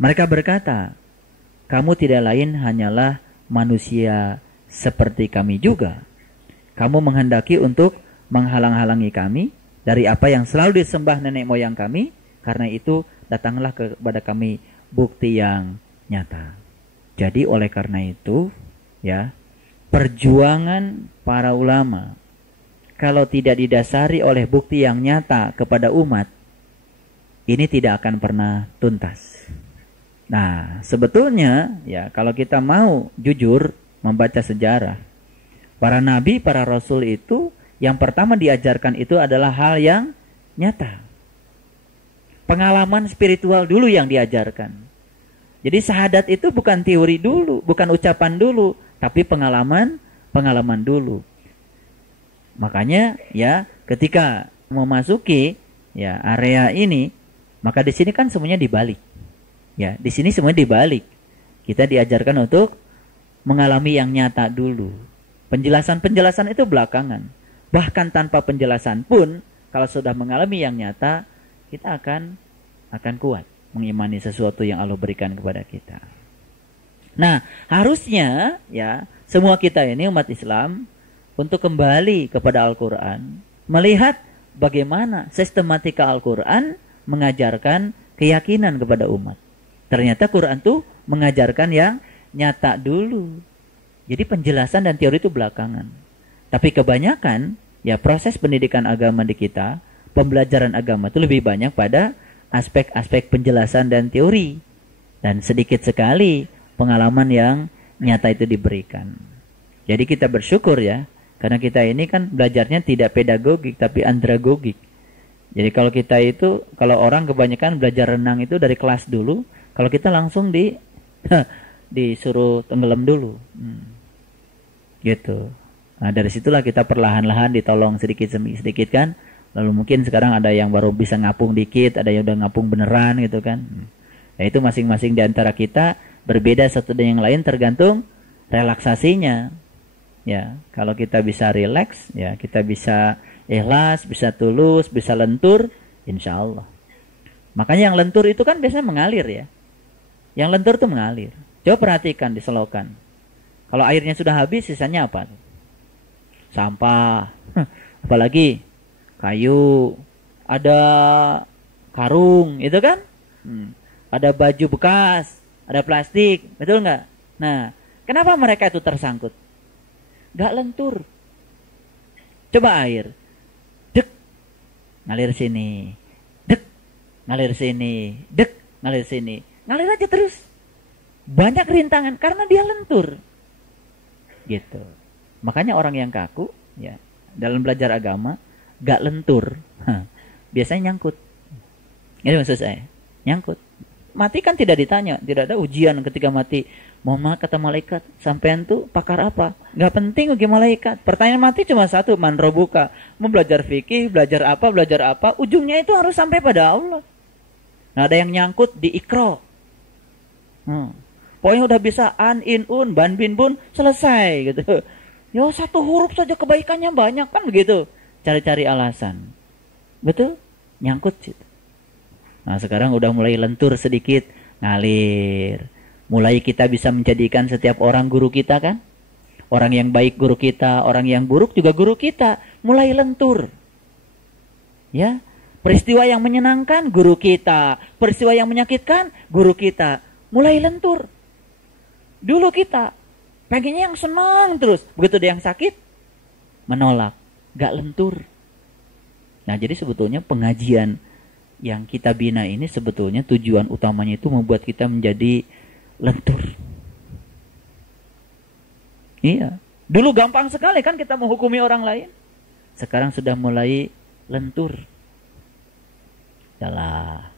Mereka berkata, kamu tidak lain hanyalah manusia seperti kami juga. Kamu menghendaki untuk menghalang-halangi kami dari apa yang selalu disembah nenek moyang kami. Karena itu datanglah kepada kami bukti yang nyata. Jadi oleh karena itu ya, perjuangan para ulama kalau tidak didasari oleh bukti yang nyata kepada umat, ini tidak akan pernah tuntas. Nah, sebetulnya ya kalau kita mau jujur membaca sejarah, para nabi, para rasul itu yang pertama diajarkan itu adalah hal yang nyata. Pengalaman spiritual dulu yang diajarkan. Jadi syahadat itu bukan teori dulu, bukan ucapan dulu, tapi pengalaman dulu. Makanya ya ketika memasuki ya area ini, maka di sini kan semuanya dibalik. Ya, di sini semuanya dibalik. Kita diajarkan untuk mengalami yang nyata dulu. Penjelasan-penjelasan itu belakangan. Bahkan tanpa penjelasan pun, kalau sudah mengalami yang nyata, kita akan kuat mengimani sesuatu yang Allah berikan kepada kita. Nah, harusnya ya semua kita ini umat Islam untuk kembali kepada Al-Quran, melihat bagaimana sistematika Al-Quran mengajarkan keyakinan kepada umat. Ternyata Quran tuh mengajarkan yang nyata dulu. Jadi penjelasan dan teori itu belakangan. Tapi kebanyakan ya proses pendidikan agama di kita, pembelajaran agama itu lebih banyak pada aspek-aspek penjelasan dan teori. Dan sedikit sekali pengalaman yang nyata itu diberikan. Jadi kita bersyukur ya, karena kita ini kan belajarnya tidak pedagogik tapi andragogik. Jadi kalau kita itu, kalau orang kebanyakan belajar renang itu dari kelas dulu, kalau kita langsung disuruh tenggelam dulu. Gitu. Nah, dari situlah kita perlahan-lahan ditolong sedikit-sedikit kan. Lalu mungkin sekarang ada yang baru bisa ngapung dikit, ada yang udah ngapung beneran gitu kan. Nah, itu masing-masing di antara kita berbeda satu dengan yang lain tergantung relaksasinya. Ya, kalau kita bisa rileks, ya kita bisa ikhlas, bisa tulus, bisa lentur, insya Allah. Makanya yang lentur itu kan biasanya mengalir ya. Yang lentur itu mengalir. Coba perhatikan di selokan. Kalau airnya sudah habis, sisanya apa? Sampah. Apalagi kayu, ada karung, itu kan? Ada baju bekas, ada plastik, betul nggak? Nah, kenapa mereka itu tersangkut? Nggak lentur. Coba air, dek, ngalir sini, dek, ngalir sini, dek, ngalir sini, ngalir aja terus. Banyak rintangan karena dia lentur, gitu. Makanya orang yang kaku, ya, dalam belajar agama, nggak lentur, biasanya nyangkut. Ini maksud saya, nyangkut. Mati kan tidak ditanya, tidak ada ujian ketika mati. Mohon maaf kata malaikat, sampean tuh pakar apa? Gak penting ugi malaikat. Pertanyaan mati cuma satu, man robuka. Mau belajar fikih, belajar apa, ujungnya itu harus sampai pada Allah. Nah, ada yang nyangkut di ikro. Pokoknya udah bisa an, in, un, ban, bin, bun, selesai gitu. Ya satu huruf saja kebaikannya banyak kan begitu. Cari-cari alasan. Betul? Nyangkut situ. Nah, sekarang udah mulai lentur sedikit, ngalir. Mulai kita bisa menjadikan setiap orang guru kita kan? Orang yang baik guru kita, orang yang buruk juga guru kita. Mulai lentur. Ya, peristiwa yang menyenangkan guru kita, peristiwa yang menyakitkan guru kita. Mulai lentur. Dulu kita pengennya yang senang terus, begitu ada yang sakit menolak, gak lentur. Nah, jadi sebetulnya pengajian yang kita bina ini sebetulnya tujuan utamanya itu membuat kita menjadi lentur. Iya. Dulu gampang sekali kan kita menghukumi orang lain. Sekarang sudah mulai lentur. Yalah,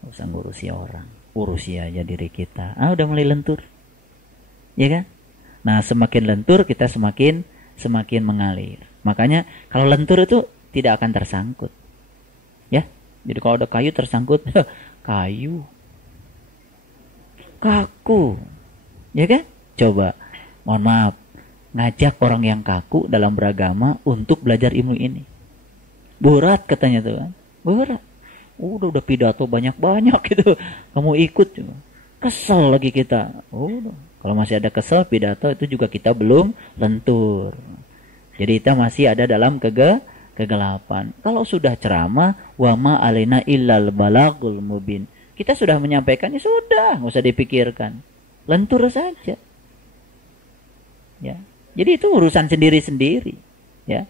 gak usah ngurusi orang. Urusi aja diri kita. Udah mulai lentur. Ya kan? Nah, semakin lentur kita semakin mengalir. Makanya kalau lentur itu tidak akan tersangkut. Ya. Jadi kalau ada kayu tersangkut, kayu kaku, ya kan? Coba, mohon maaf, ngajak orang yang kaku dalam beragama untuk belajar ilmu ini. Berat katanya tuh kan, berat. Udah pidato banyak-banyak gitu, kamu ikut juga. Kesel lagi kita. Kalau masih ada kesel pidato itu juga kita belum lentur. Jadi kita masih ada dalam kegelapan. Kalau sudah ceramah, wa ma alaina illal balagul mubin. Kita sudah menyampaikannya, sudah, nggak usah dipikirkan. Lentur saja. Ya. Jadi itu urusan sendiri-sendiri, ya.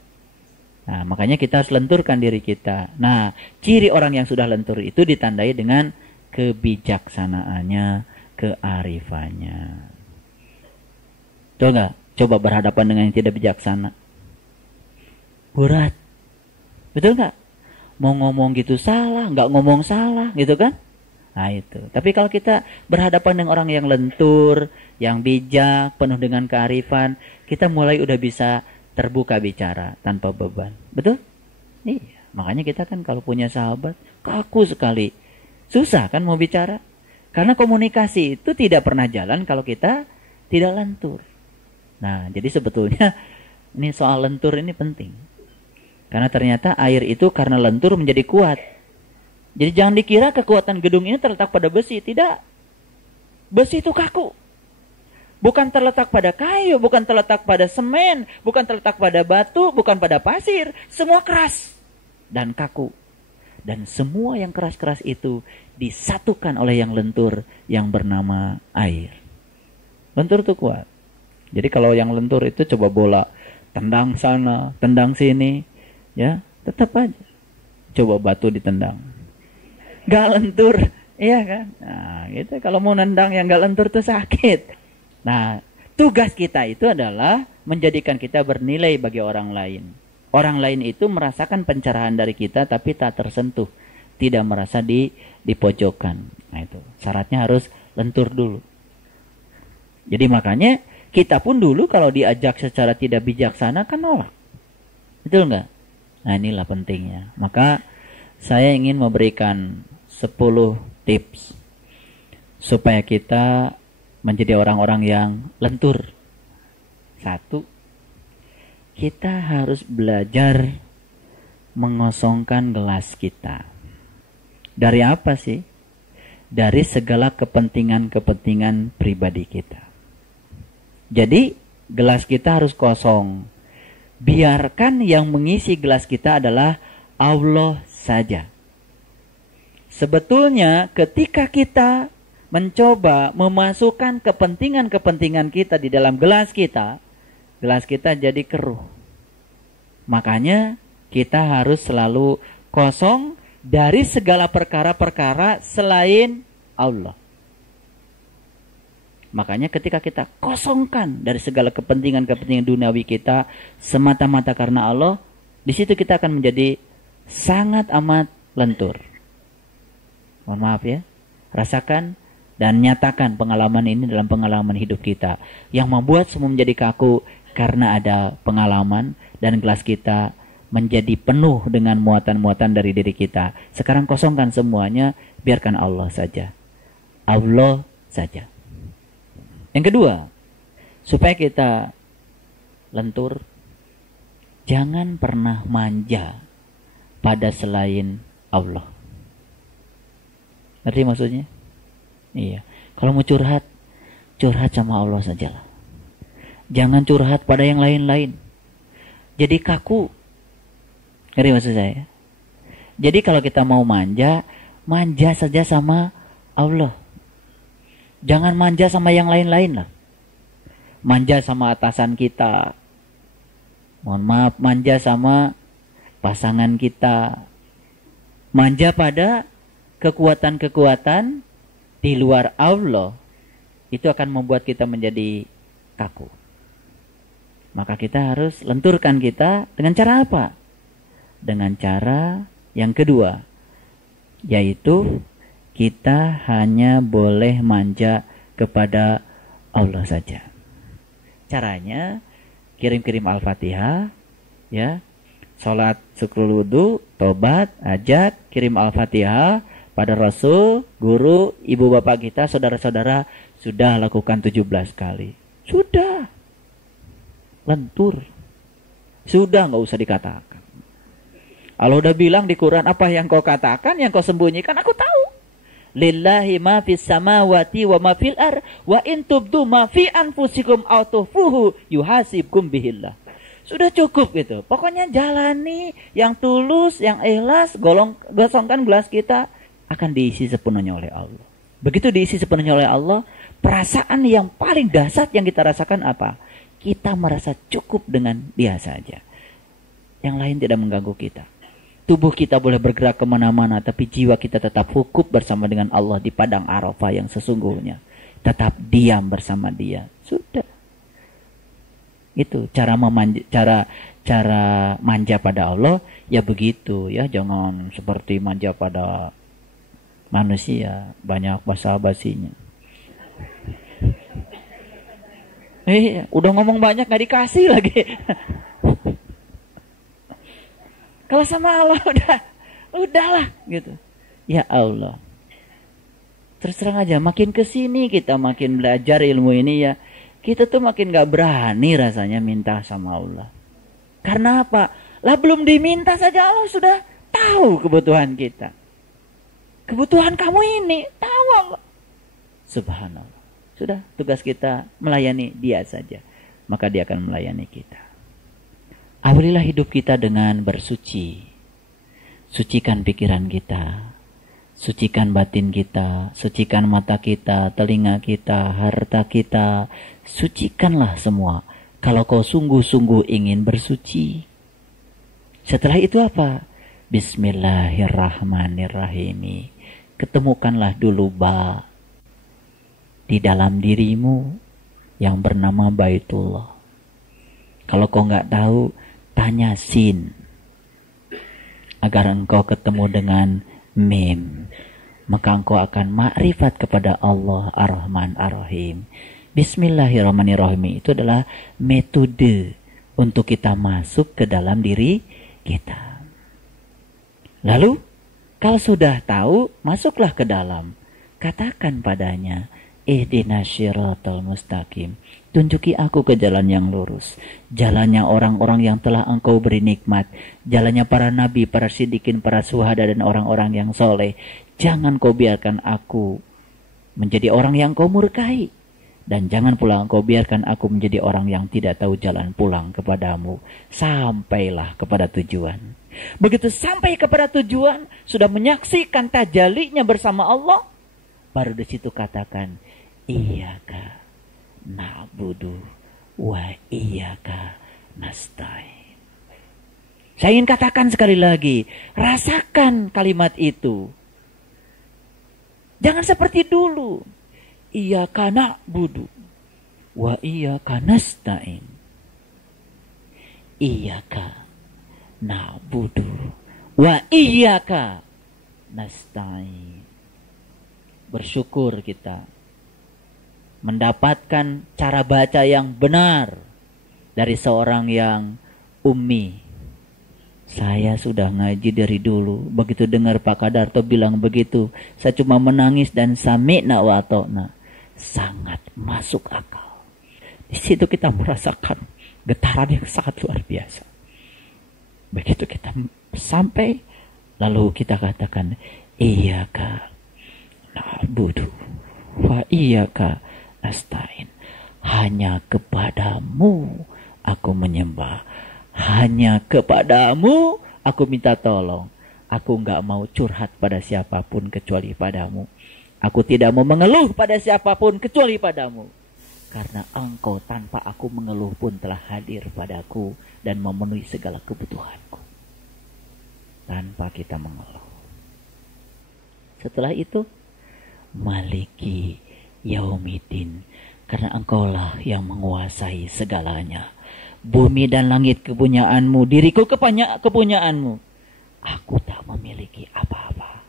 Nah, makanya kita harus lenturkan diri kita. Nah, ciri orang yang sudah lentur itu ditandai dengan kebijaksanaannya, kearifannya. Tuh nggak? Coba berhadapan dengan yang tidak bijaksana. Berat. Betul nggak? Mau ngomong gitu salah, nggak ngomong salah, gitu kan? Nah itu. Tapi kalau kita berhadapan dengan orang yang lentur, yang bijak, penuh dengan kearifan, kita mulai udah bisa terbuka bicara tanpa beban. Betul? Iya. Makanya kita kan kalau punya sahabat, kaku sekali. Susah kan mau bicara? Karena komunikasi itu tidak pernah jalan kalau kita tidak lentur. Nah, jadi sebetulnya ini soal lentur ini penting. Karena ternyata air itu karena lentur menjadi kuat. Jadi jangan dikira kekuatan gedung ini terletak pada besi. Tidak. Besi itu kaku. Bukan terletak pada kayu, bukan terletak pada semen, bukan terletak pada batu, bukan pada pasir. Semua keras dan kaku. Dan semua yang keras-keras itu disatukan oleh yang lentur yang bernama air. Lentur itu kuat. Jadi kalau yang lentur itu coba bola. Tendang sana, tendang sini. Ya, tetap aja. Coba batu ditendang. Gak lentur, iya kan? Nah, gitu. Kalau mau nendang yang gak lentur tuh sakit. Nah, tugas kita itu adalah menjadikan kita bernilai bagi orang lain. Orang lain itu merasakan pencerahan dari kita tapi tak tersentuh, tidak merasa dipojokkan. Nah, itu syaratnya harus lentur dulu. Jadi makanya kita pun dulu kalau diajak secara tidak bijaksana kan nolak. Betul nggak? Nah, inilah pentingnya. Maka saya ingin memberikan 10 tips supaya kita menjadi orang-orang yang lentur? Satu, kita harus belajar mengosongkan gelas kita. Dari apa sih? Dari segala kepentingan-kepentingan pribadi kita. Jadi gelas kita harus kosong. Biarkan yang mengisi gelas kita adalah Allah saja. Sebetulnya ketika kita mencoba memasukkan kepentingan-kepentingan kita di dalam gelas kita jadi keruh. Makanya kita harus selalu kosong dari segala perkara-perkara selain Allah. Makanya ketika kita kosongkan dari segala kepentingan-kepentingan duniawi kita semata-mata karena Allah, di situ kita akan menjadi sangat amat lentur. Mohon maaf ya, rasakan dan nyatakan pengalaman ini dalam pengalaman hidup kita. Yang membuat semua menjadi kaku karena ada pengalaman dan gelas kita menjadi penuh dengan muatan-muatan dari diri kita. Sekarang kosongkan semuanya, biarkan Allah saja. Allah saja. Yang kedua, supaya kita lentur, jangan pernah manja pada selain Allah. Ngerti maksudnya? Iya. Kalau mau curhat, curhat sama Allah sajalah. Jangan curhat pada yang lain-lain. Jadi kaku. Ngerti maksud saya? Jadi kalau kita mau manja, manja saja sama Allah. Jangan manja sama yang lain-lain lah. Manja sama atasan kita. Mohon maaf, manja sama pasangan kita. Manja pada kekuatan-kekuatan di luar Allah. Itu akan membuat kita menjadi kaku. Maka kita harus lenturkan kita dengan cara apa? Dengan cara yang kedua, yaitu kita hanya boleh manja kepada Allah saja. Caranya kirim-kirim Al-Fatihah, ya, sholat syukrul wudu, tobat, hajat, kirim Al-Fatihah pada Rasul, guru, ibu bapak kita, saudara-saudara sudah lakukan 17 kali. Sudah lentur, sudah nggak usah dikatakan. Allah udah bilang di Quran, apa yang kau katakan, yang kau sembunyikan, aku tahu. Lillahi ma fis samawati wa ma fil ar wa in tubdu ma fi anfusikum aw tukhfuhu yuhasibkum bihillah. Sudah cukup gitu. Pokoknya jalani yang tulus, yang ikhlas, gosongkan gelas kita akan diisi sepenuhnya oleh Allah. Begitu diisi sepenuhnya oleh Allah, perasaan yang paling dahsyat yang kita rasakan apa? Kita merasa cukup dengan Dia saja. Yang lain tidak mengganggu kita. Tubuh kita boleh bergerak kemana-mana, tapi jiwa kita tetap hukuk bersama dengan Allah di padang Arafah yang sesungguhnya. Tetap diam bersama Dia. Sudah. Itu cara manja pada Allah, ya begitu ya. Jangan seperti manja pada manusia, banyak basa-basinya. Udah ngomong banyak gak dikasih lagi. Kalau sama Allah udahlah gitu. Ya Allah. Terus terang aja, makin kesini kita makin belajar ilmu ini ya, kita tuh makin gak berani rasanya minta sama Allah. Karena apa? Lah belum diminta saja Allah sudah tahu kebutuhan kita. Kebutuhan kamu ini tahu Allah. Subhanallah. Sudah tugas kita melayani Dia saja. Maka Dia akan melayani kita. Awalilah hidup kita dengan bersuci. Sucikan pikiran kita. Sucikan batin kita. Sucikan mata kita, telinga kita, harta kita. Sucikanlah semua. Kalau kau sungguh-sungguh ingin bersuci. Setelah itu apa? Bismillahirrahmanirrahim. Ketemukanlah dulu ba di dalam dirimu yang bernama Baitullah. Kalau kau nggak tahu, tanya sin agar engkau ketemu dengan mim, maka engkau akan makrifat kepada Allah Ar-Rahman Ar-Rahim. Bismillahirrahmanirrahim itu adalah metode untuk kita masuk ke dalam diri kita. Lalu kalau sudah tahu, masuklah ke dalam. katakan padanya, ihdinas syiratal mustaqim. Tunjuki aku ke jalan yang lurus. Jalannya orang-orang yang telah engkau beri nikmat. Jalannya para nabi, para siddiqin, para syuhada, dan orang-orang yang soleh. Jangan kau biarkan aku menjadi orang yang kau murkai. Dan jangan pula engkau biarkan aku menjadi orang yang tidak tahu jalan pulang kepadamu. Sampailah kepada tujuan. Begitu sampai kepada tujuan, sudah menyaksikan tajallinya bersama Allah, baru di situ katakan, iyyaka na'budu wa iyyaka nasta'in. Saya ingin katakan sekali lagi, rasakan kalimat itu. Jangan seperti dulu. Iyyaka na'budu wa iyyaka nasta'in. Iyyaka na'budu wa iyyaka nasta'in. Bersyukur kita mendapatkan cara baca yang benar dari seorang yang ummi. Saya sudah ngaji dari dulu. Begitu dengar Pak Kadarto bilang begitu, saya cuma menangis dan sami'na wa ata'na. Sangat masuk akal. Di situ kita merasakan getaran yang sangat luar biasa. Begitu kita sampai, lalu kita katakan, iyyaka na'budu wa iyyaka nasta'in. Hanya kepadamu aku menyembah. Hanya kepadamu aku minta tolong. Aku enggak mau curhat pada siapapun kecuali padamu. Aku tidak mau mengeluh pada siapapun kecuali padamu. Karena engkau tanpa aku mengeluh pun telah hadir padaku dan memenuhi segala kebutuhanku. Tanpa kita mengeluh. Setelah itu, Maliki Yaumiddin. Karena engkaulah yang menguasai segalanya. Bumi dan langit kepunyaanmu, diriku kepunyaanmu. Aku tak memiliki apa-apa.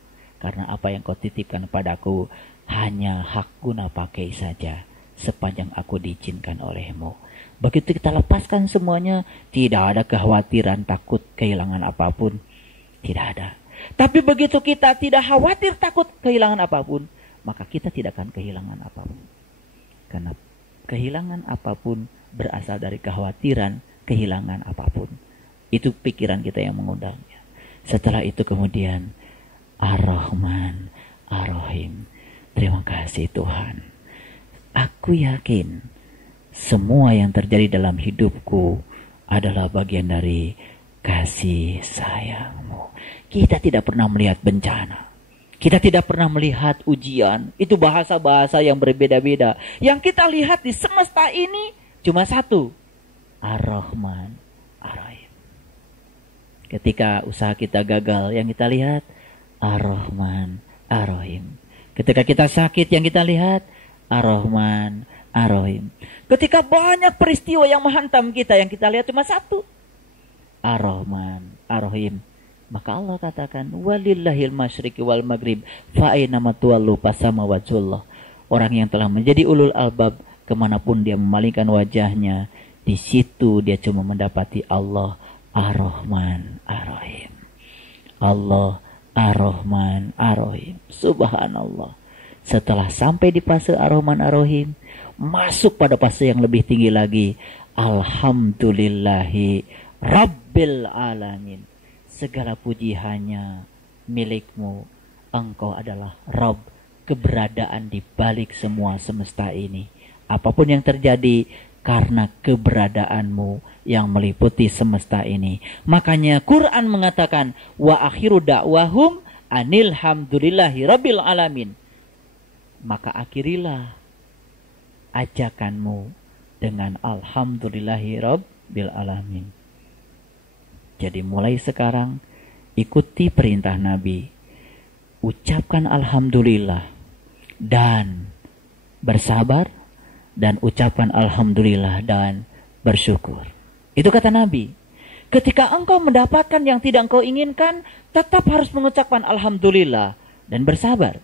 Karena apa yang kau titipkan padaku hanya hak guna pakai saja sepanjang aku diizinkan olehmu. Begitu kita lepaskan semuanya, tidak ada kekhawatiran, takut, kehilangan apapun. Tidak ada. Tapi begitu kita tidak khawatir, takut, kehilangan apapun, maka kita tidak akan kehilangan apapun. Karena kehilangan apapun berasal dari kekhawatiran, kehilangan apapun. Itu pikiran kita yang mengundangnya. Setelah itu kemudian Ar-Rahman, Ar-Rahim. Terima kasih Tuhan. Aku yakin semua yang terjadi dalam hidupku adalah bagian dari kasih sayangmu. Kita tidak pernah melihat bencana. Kita tidak pernah melihat ujian. Itu bahasa-bahasa yang berbeda-beda. Yang kita lihat di semesta ini cuma satu. Ar-Rahman, Ar-Rahim. Ketika usaha kita gagal, yang kita lihat Ar-Rahman, Ar-Rahim. Ketika kita sakit, yang kita lihat Ar-Rahman, Ar-Rahim. Ketika banyak peristiwa yang menghantam kita, yang kita lihat cuma satu. Ar-Rahman, Ar-Rahim. Maka Allah katakan, walillahil masyriqi wal maghrib, fa aina ma tuwallu fasama wajhullah. Orang yang telah menjadi ulul albab, kemanapun dia memalingkan wajahnya, di situ dia cuma mendapati Allah Ar-Rahman, Ar-Rahim. Allah Ar-Rahman, Ar-Rahim. Subhanallah. Setelah sampai di fase Ar-Rahman, Ar-Rahim, masuk pada fase yang lebih tinggi lagi. Alhamdulillahi Rabbil Alamin. Segala puji hanya milikmu. Engkau adalah Rabb, keberadaan di balik semua semesta ini. Apapun yang terjadi, karena keberadaanmu yang meliputi semesta ini. Makanya Quran mengatakan, wa akhiru da'wahum anil hamdulillahi rabbil alamin. Maka akhirilah ajakanmu dengan alhamdulillahi rabbil alamin. Jadi mulai sekarang ikuti perintah Nabi. Ucapkan alhamdulillah dan bersabar, dan ucapkan alhamdulillah dan bersyukur. Itu kata Nabi. Ketika engkau mendapatkan yang tidak engkau inginkan, tetap harus mengucapkan alhamdulillah dan bersabar.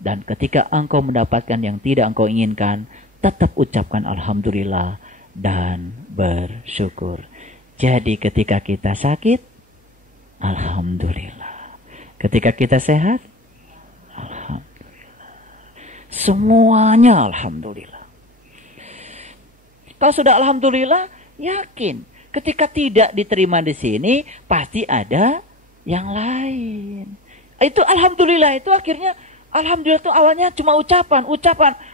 Dan ketika engkau mendapatkan yang tidak engkau inginkan, tetap ucapkan alhamdulillah dan bersyukur. Jadi ketika kita sakit, alhamdulillah. Ketika kita sehat, alhamdulillah. Semuanya alhamdulillah. Kalau sudah alhamdulillah, yakin ketika tidak diterima di sini pasti ada yang lain. Itu alhamdulillah itu akhirnya alhamdulillah itu awalnya cuma ucapan,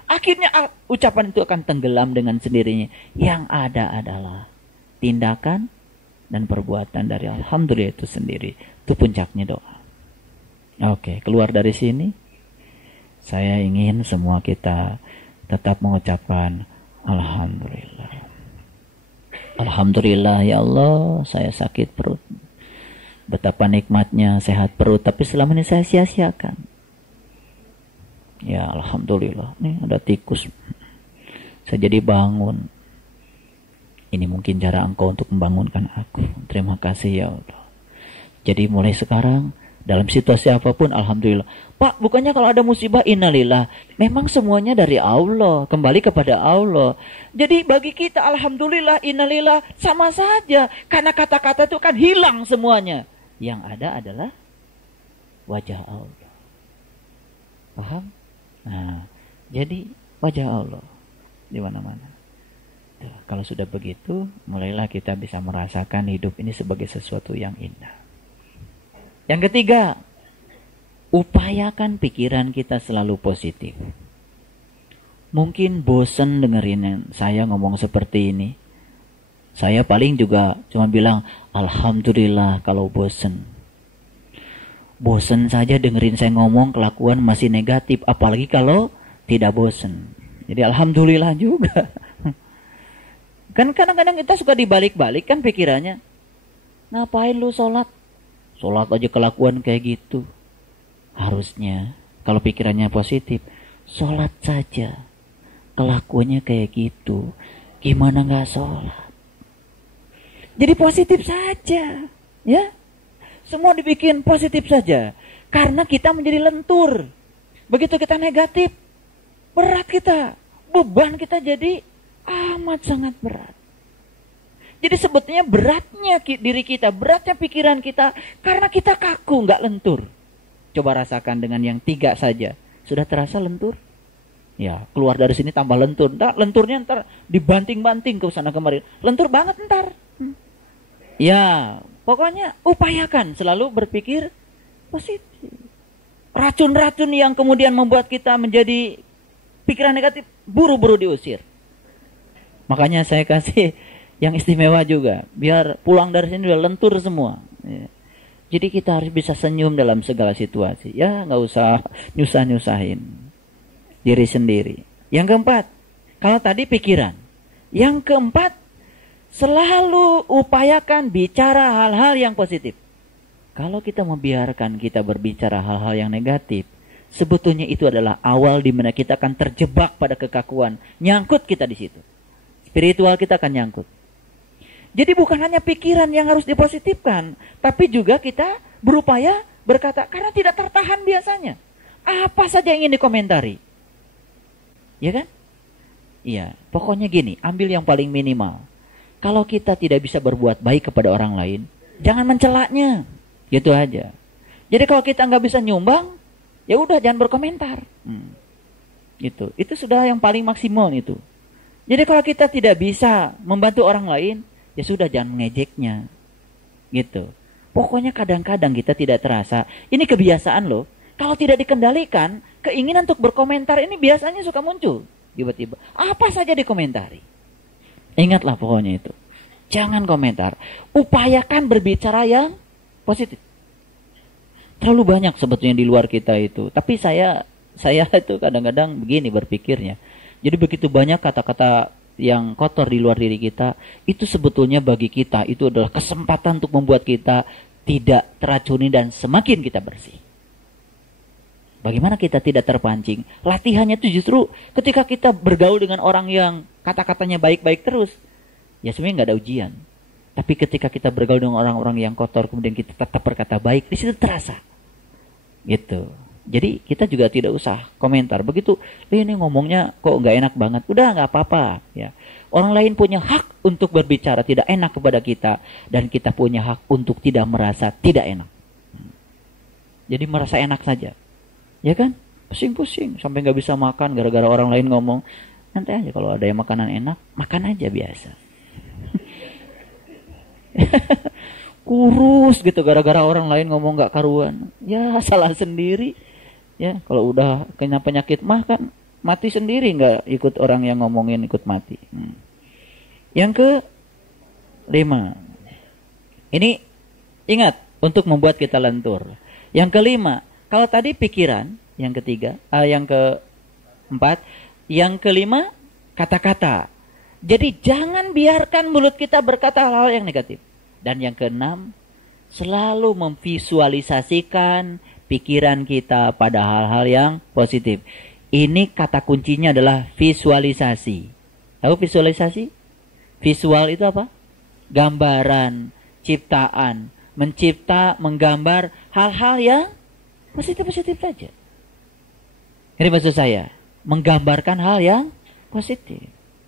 akhirnya ucapan itu akan tenggelam dengan sendirinya. Yang ada adalah tindakan dan perbuatan dari alhamdulillah itu sendiri. Itu puncaknya doa. Oke, keluar dari sini, saya ingin semua kita tetap mengucapkan alhamdulillah. Alhamdulillah ya Allah, saya sakit perut. Betapa nikmatnya sehat perut, tapi selama ini saya sia-siakan. Ya alhamdulillah, nih ada tikus. Saya jadi bangun. Ini mungkin cara Engkau untuk membangunkan aku. Terima kasih ya Allah. Jadi mulai sekarang, dalam situasi apapun, alhamdulillah. Pak, bukannya kalau ada musibah, innalillah. Memang semuanya dari Allah, kembali kepada Allah. Jadi bagi kita, alhamdulillah, innalillah, sama saja. Karena kata-kata itu kan hilang semuanya. Yang ada adalah wajah Allah. Paham? Nah, jadi wajah Allah di mana-mana. Kalau sudah begitu, mulailah kita bisa merasakan hidup ini sebagai sesuatu yang indah. Yang ketiga, upayakan pikiran kita selalu positif. Mungkin bosan dengerin saya ngomong seperti ini. Saya paling juga cuma bilang, alhamdulillah kalau bosan. Bosan saja dengerin saya ngomong, kelakuan masih negatif. Apalagi kalau tidak bosan. Jadi alhamdulillah juga. Kan kadang-kadang kita suka dibalik-balik kan pikirannya. Ngapain lu sholat? Sholat aja kelakuan kayak gitu. Harusnya kalau pikirannya positif, sholat saja kelakuannya kayak gitu. Gimana gak sholat? Jadi positif saja. Ya, semua dibikin positif saja. Karena kita menjadi lentur. Begitu kita negatif, berat kita. Beban kita jadi amat sangat berat. Jadi sebetulnya beratnya diri kita, beratnya pikiran kita, karena kita kaku, nggak lentur. Coba rasakan dengan yang 3 saja. Sudah terasa lentur? Ya, keluar dari sini tambah lentur. Ntar, lenturnya ntar dibanting-banting ke sana kemari. Lentur banget ntar. Ya, pokoknya upayakan selalu berpikir positif. Racun-racun yang kemudian membuat kita menjadi pikiran negatif, buru-buru diusir. Makanya saya kasih yang istimewa juga. Biar pulang dari sini udah lentur semua. Ya. Jadi kita harus bisa senyum dalam segala situasi. Ya nggak usah nyusah-nyusahin diri sendiri. Yang keempat, kalau tadi pikiran. Yang keempat, selalu upayakan bicara hal-hal yang positif. Kalau kita membiarkan kita berbicara hal-hal yang negatif, sebetulnya itu adalah awal di mana kita akan terjebak pada kekakuan. Nyangkut kita di situ. Spiritual kita akan nyangkut. Jadi bukan hanya pikiran yang harus dipositifkan, tapi juga kita berupaya berkata, karena tidak tertahan biasanya. Apa saja yang ingin dikomentari. Ya kan? Iya, pokoknya gini, ambil yang paling minimal. Kalau kita tidak bisa berbuat baik kepada orang lain, jangan mencelaknya. Gitu aja. Jadi kalau kita nggak bisa nyumbang, ya udah jangan berkomentar. Gitu. Itu sudah yang paling maksimal itu. Jadi kalau kita tidak bisa membantu orang lain, ya sudah jangan mengejeknya. Gitu. Pokoknya kadang-kadang kita tidak terasa. Ini kebiasaan loh. Kalau tidak dikendalikan, keinginan untuk berkomentar ini biasanya suka muncul. Tiba-tiba. Apa saja dikomentari. Ingatlah pokoknya itu. Jangan komentar. Upayakan berbicara yang positif. Terlalu banyak sebetulnya di luar kita itu. Tapi saya itu kadang-kadang begini berpikirnya. Jadi begitu banyak kata-kata yang kotor di luar diri kita, itu sebetulnya bagi kita itu adalah kesempatan untuk membuat kita tidak teracuni dan semakin kita bersih. Bagaimana kita tidak terpancing? Latihannya itu justru ketika kita bergaul dengan orang yang kata-katanya baik-baik terus, ya sebenarnya nggak ada ujian. Tapi ketika kita bergaul dengan orang-orang yang kotor, kemudian kita tetap berkata baik, di situ terasa. Gitu. Jadi kita juga tidak usah komentar. Begitu, ini ngomongnya kok nggak enak banget. Udah nggak apa-apa. Ya. Orang lain punya hak untuk berbicara tidak enak kepada kita. Dan kita punya hak untuk tidak merasa tidak enak. Jadi merasa enak saja. Ya kan? Pusing-pusing sampai nggak bisa makan gara-gara orang lain ngomong. Nanti aja kalau ada yang makanan enak, makan aja biasa. Kurus gitu gara-gara orang lain ngomong nggak karuan. Ya salah sendiri. Ya kalau udah kena penyakit mah kan mati sendiri, nggak ikut orang yang ngomongin ikut mati. Yang ke-5. Ini ingat untuk membuat kita lentur. Yang ke-5, kalau tadi pikiran, yang ke-3, yang ke-4, yang ke-5 kata-kata. Jadi jangan biarkan mulut kita berkata hal-hal yang negatif. Dan yang ke-6, selalu memvisualisasikan pikiran kita pada hal-hal yang positif. Ini kata kuncinya adalah visualisasi. Tahu visualisasi? Visual itu apa? Gambaran, ciptaan, mencipta, menggambar hal-hal yang positif-positif saja. Ini maksud saya, menggambarkan hal yang positif.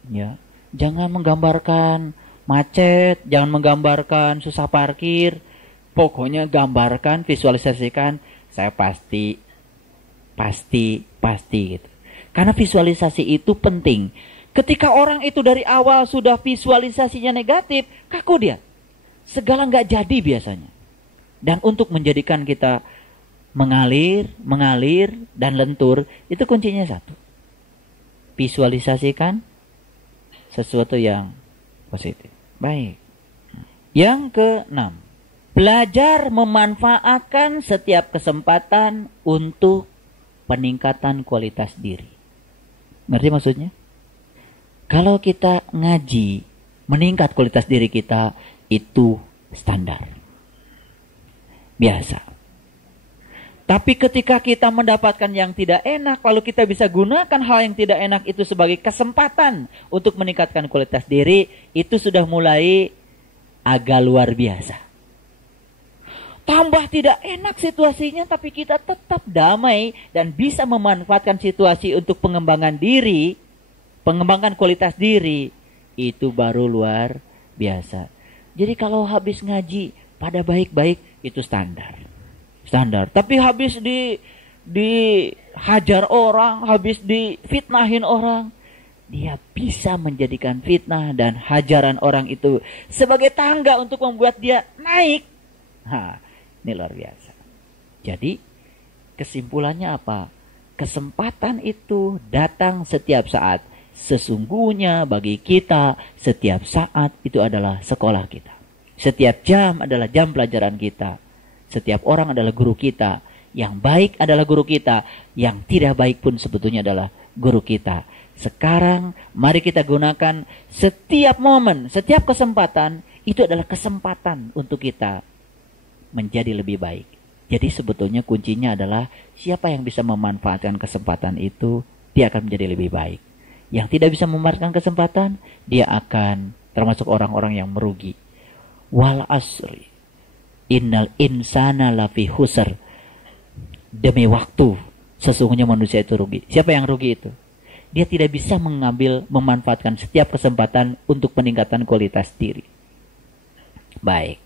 Ya, jangan menggambarkan macet, jangan menggambarkan susah parkir. Pokoknya gambarkan, visualisasikan, saya pasti gitu. Karena visualisasi itu penting. Ketika orang itu dari awal sudah visualisasinya negatif, kaku dia. Segala nggak jadi biasanya. Dan untuk menjadikan kita mengalir, dan lentur, itu kuncinya satu. Visualisasikan sesuatu yang positif. Baik. Yang ke-6. Belajar memanfaatkan setiap kesempatan untuk peningkatan kualitas diri. Ngerti maksudnya? Kalau kita ngaji, meningkat kualitas diri kita, itu standar. Biasa. Tapi ketika kita mendapatkan yang tidak enak, lalu kita bisa gunakan hal yang tidak enak itu sebagai kesempatan untuk meningkatkan kualitas diri, itu sudah mulai agak luar biasa. Tambah tidak enak situasinya, tapi kita tetap damai dan bisa memanfaatkan situasi untuk pengembangan diri, pengembangan kualitas diri, itu baru luar biasa. Jadi kalau habis ngaji pada baik-baik, itu standar. Tapi habis dihajar orang, habis difitnahin orang, dia bisa menjadikan fitnah dan hajaran orang itu sebagai tangga untuk membuat dia naik. Ini luar biasa. Jadi kesimpulannya apa? Kesempatan itu datang setiap saat. Sesungguhnya bagi kita setiap saat itu adalah sekolah kita. Setiap jam adalah jam pelajaran kita. Setiap orang adalah guru kita. Yang baik adalah guru kita. Yang tidak baik pun sebetulnya adalah guru kita. Sekarang mari kita gunakan setiap momen, setiap kesempatan. Itu adalah kesempatan untuk kita menjadi lebih baik. Jadi sebetulnya kuncinya adalah siapa yang bisa memanfaatkan kesempatan itu, dia akan menjadi lebih baik. Yang tidak bisa memanfaatkan kesempatan, dia akan termasuk orang-orang yang merugi. Wal asri innal insana lafi khusr. Demi waktu, sesungguhnya manusia itu rugi. Siapa yang rugi itu? Dia tidak bisa memanfaatkan setiap kesempatan untuk peningkatan kualitas diri. Baik.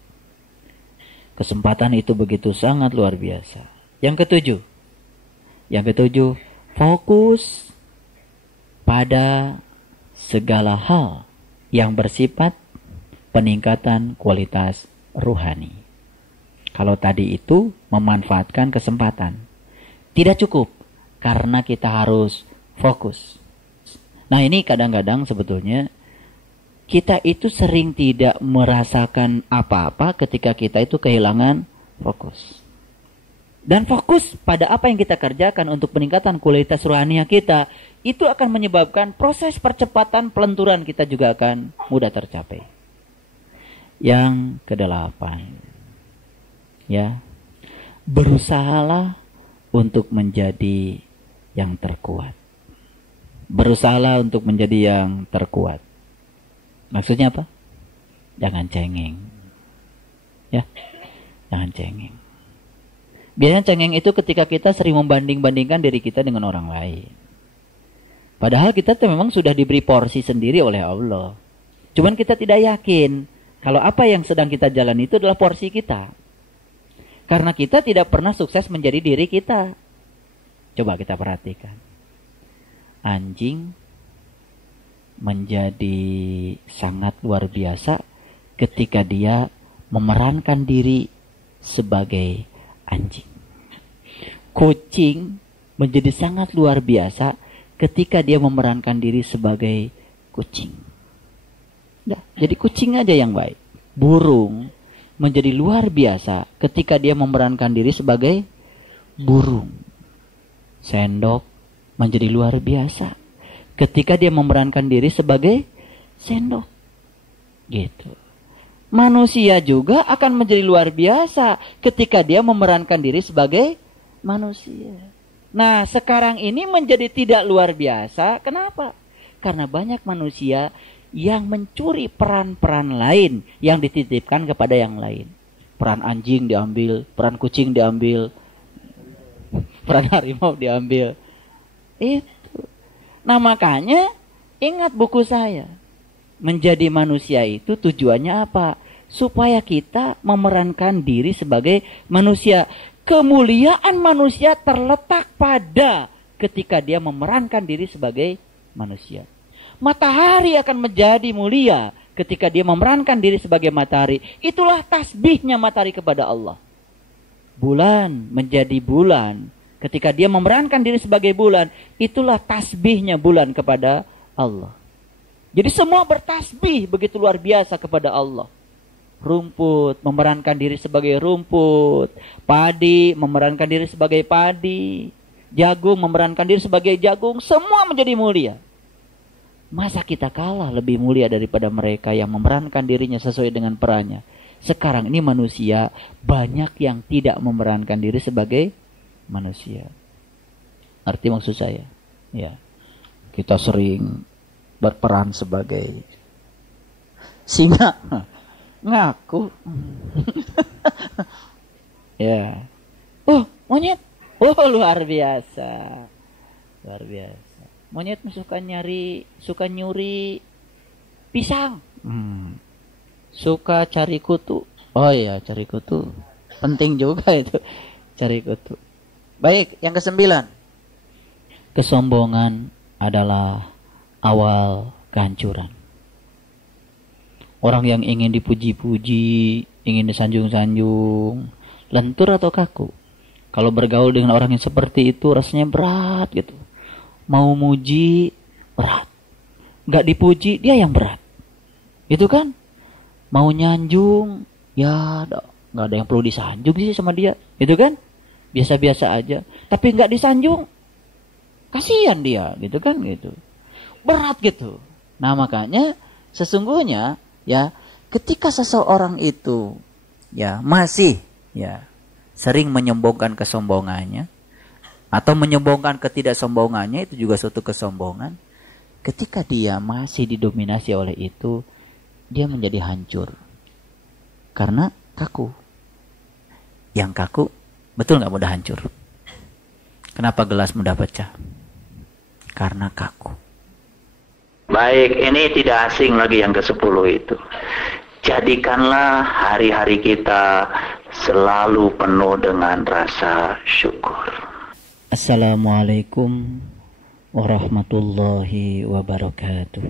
Kesempatan itu begitu sangat luar biasa. Yang ketujuh, fokus pada segala hal yang bersifat peningkatan kualitas rohani. Kalau tadi itu memanfaatkan kesempatan, tidak cukup karena kita harus fokus. Nah ini kadang-kadang sebetulnya kita itu sering tidak merasakan apa-apa ketika kita itu kehilangan fokus. Dan fokus pada apa yang kita kerjakan untuk peningkatan kualitas rohania kita, itu akan menyebabkan proses percepatan pelenturan kita juga akan mudah tercapai. Yang ke-8. Ya. Berusahalah untuk menjadi yang terkuat. Berusahalah untuk menjadi yang terkuat. Maksudnya apa? Jangan cengeng. Ya. Jangan cengeng. Biasanya cengeng itu ketika kita sering membanding-bandingkan diri kita dengan orang lain. Padahal kita tuh memang sudah diberi porsi sendiri oleh Allah. Cuman kita tidak yakin kalau apa yang sedang kita jalani itu adalah porsi kita. Karena kita tidak pernah sukses menjadi diri kita. Coba kita perhatikan. Anjing menjadi sangat luar biasa ketika dia memerankan diri sebagai anjing. Kucing menjadi sangat luar biasa ketika dia memerankan diri sebagai kucing. Nah, jadi kucing aja yang baik. Burung menjadi luar biasa ketika dia memerankan diri sebagai burung. Sendok menjadi luar biasa ketika dia memerankan diri sebagai sendok. Gitu. Manusia juga akan menjadi luar biasa ketika dia memerankan diri sebagai manusia. Nah, sekarang ini menjadi tidak luar biasa. Kenapa? Karena banyak manusia yang mencuri peran-peran lain yang dititipkan kepada yang lain. Peran anjing diambil, peran kucing diambil, peran harimau diambil. Itu. Nah, makanya ingat buku saya. Menjadi manusia itu tujuannya apa? Supaya kita memerankan diri sebagai manusia. Kemuliaan manusia terletak pada ketika dia memerankan diri sebagai manusia. Matahari akan menjadi mulia ketika dia memerankan diri sebagai matahari. Itulah tasbihnya matahari kepada Allah. Bulan menjadi bulan ketika dia memerankan diri sebagai bulan. Itulah tasbihnya bulan kepada Allah. Jadi semua bertasbih begitu luar biasa kepada Allah. Rumput memerankan diri sebagai rumput. Padi memerankan diri sebagai padi. Jagung memerankan diri sebagai jagung. Semua menjadi mulia. Masa kita kalah lebih mulia daripada mereka yang memerankan dirinya sesuai dengan perannya. Sekarang ini manusia banyak yang tidak memerankan diri sebagai manusia. Arti maksud saya? Ya, kita sering berperan sebagai singa, ngaku. Ya, oh monyet, oh luar biasa, luar biasa. Monyet suka nyuri pisang, suka cari kutu. Oh iya, cari kutu, penting juga itu, cari kutu. Baik, yang ke-9, kesombongan adalah awal kehancuran. Orang yang ingin dipuji-puji, ingin disanjung-sanjung, lentur atau kaku. Kalau bergaul dengan orang yang seperti itu rasanya berat gitu. Mau muji berat, nggak dipuji dia yang berat. Itu kan? Mau nyanjung, ya nggak ada yang perlu disanjung sih sama dia. Itu kan? Biasa-biasa aja. Tapi nggak disanjung, kasihan dia, gitu kan? Gitu. Berat gitu. Nah makanya sesungguhnya ya ketika seseorang itu ya masih ya sering menyombongkan kesombongannya atau menyombongkan ketidaksombongannya, itu juga suatu kesombongan. Ketika dia masih didominasi oleh itu, dia menjadi hancur karena kaku. Yang kaku betul nggak mudah hancur. Kenapa gelas mudah pecah? Karena kaku. Baik, ini tidak asing lagi yang ke-10 itu. Jadikanlah hari-hari kita selalu penuh dengan rasa syukur. Assalamualaikum warahmatullahi wabarakatuh.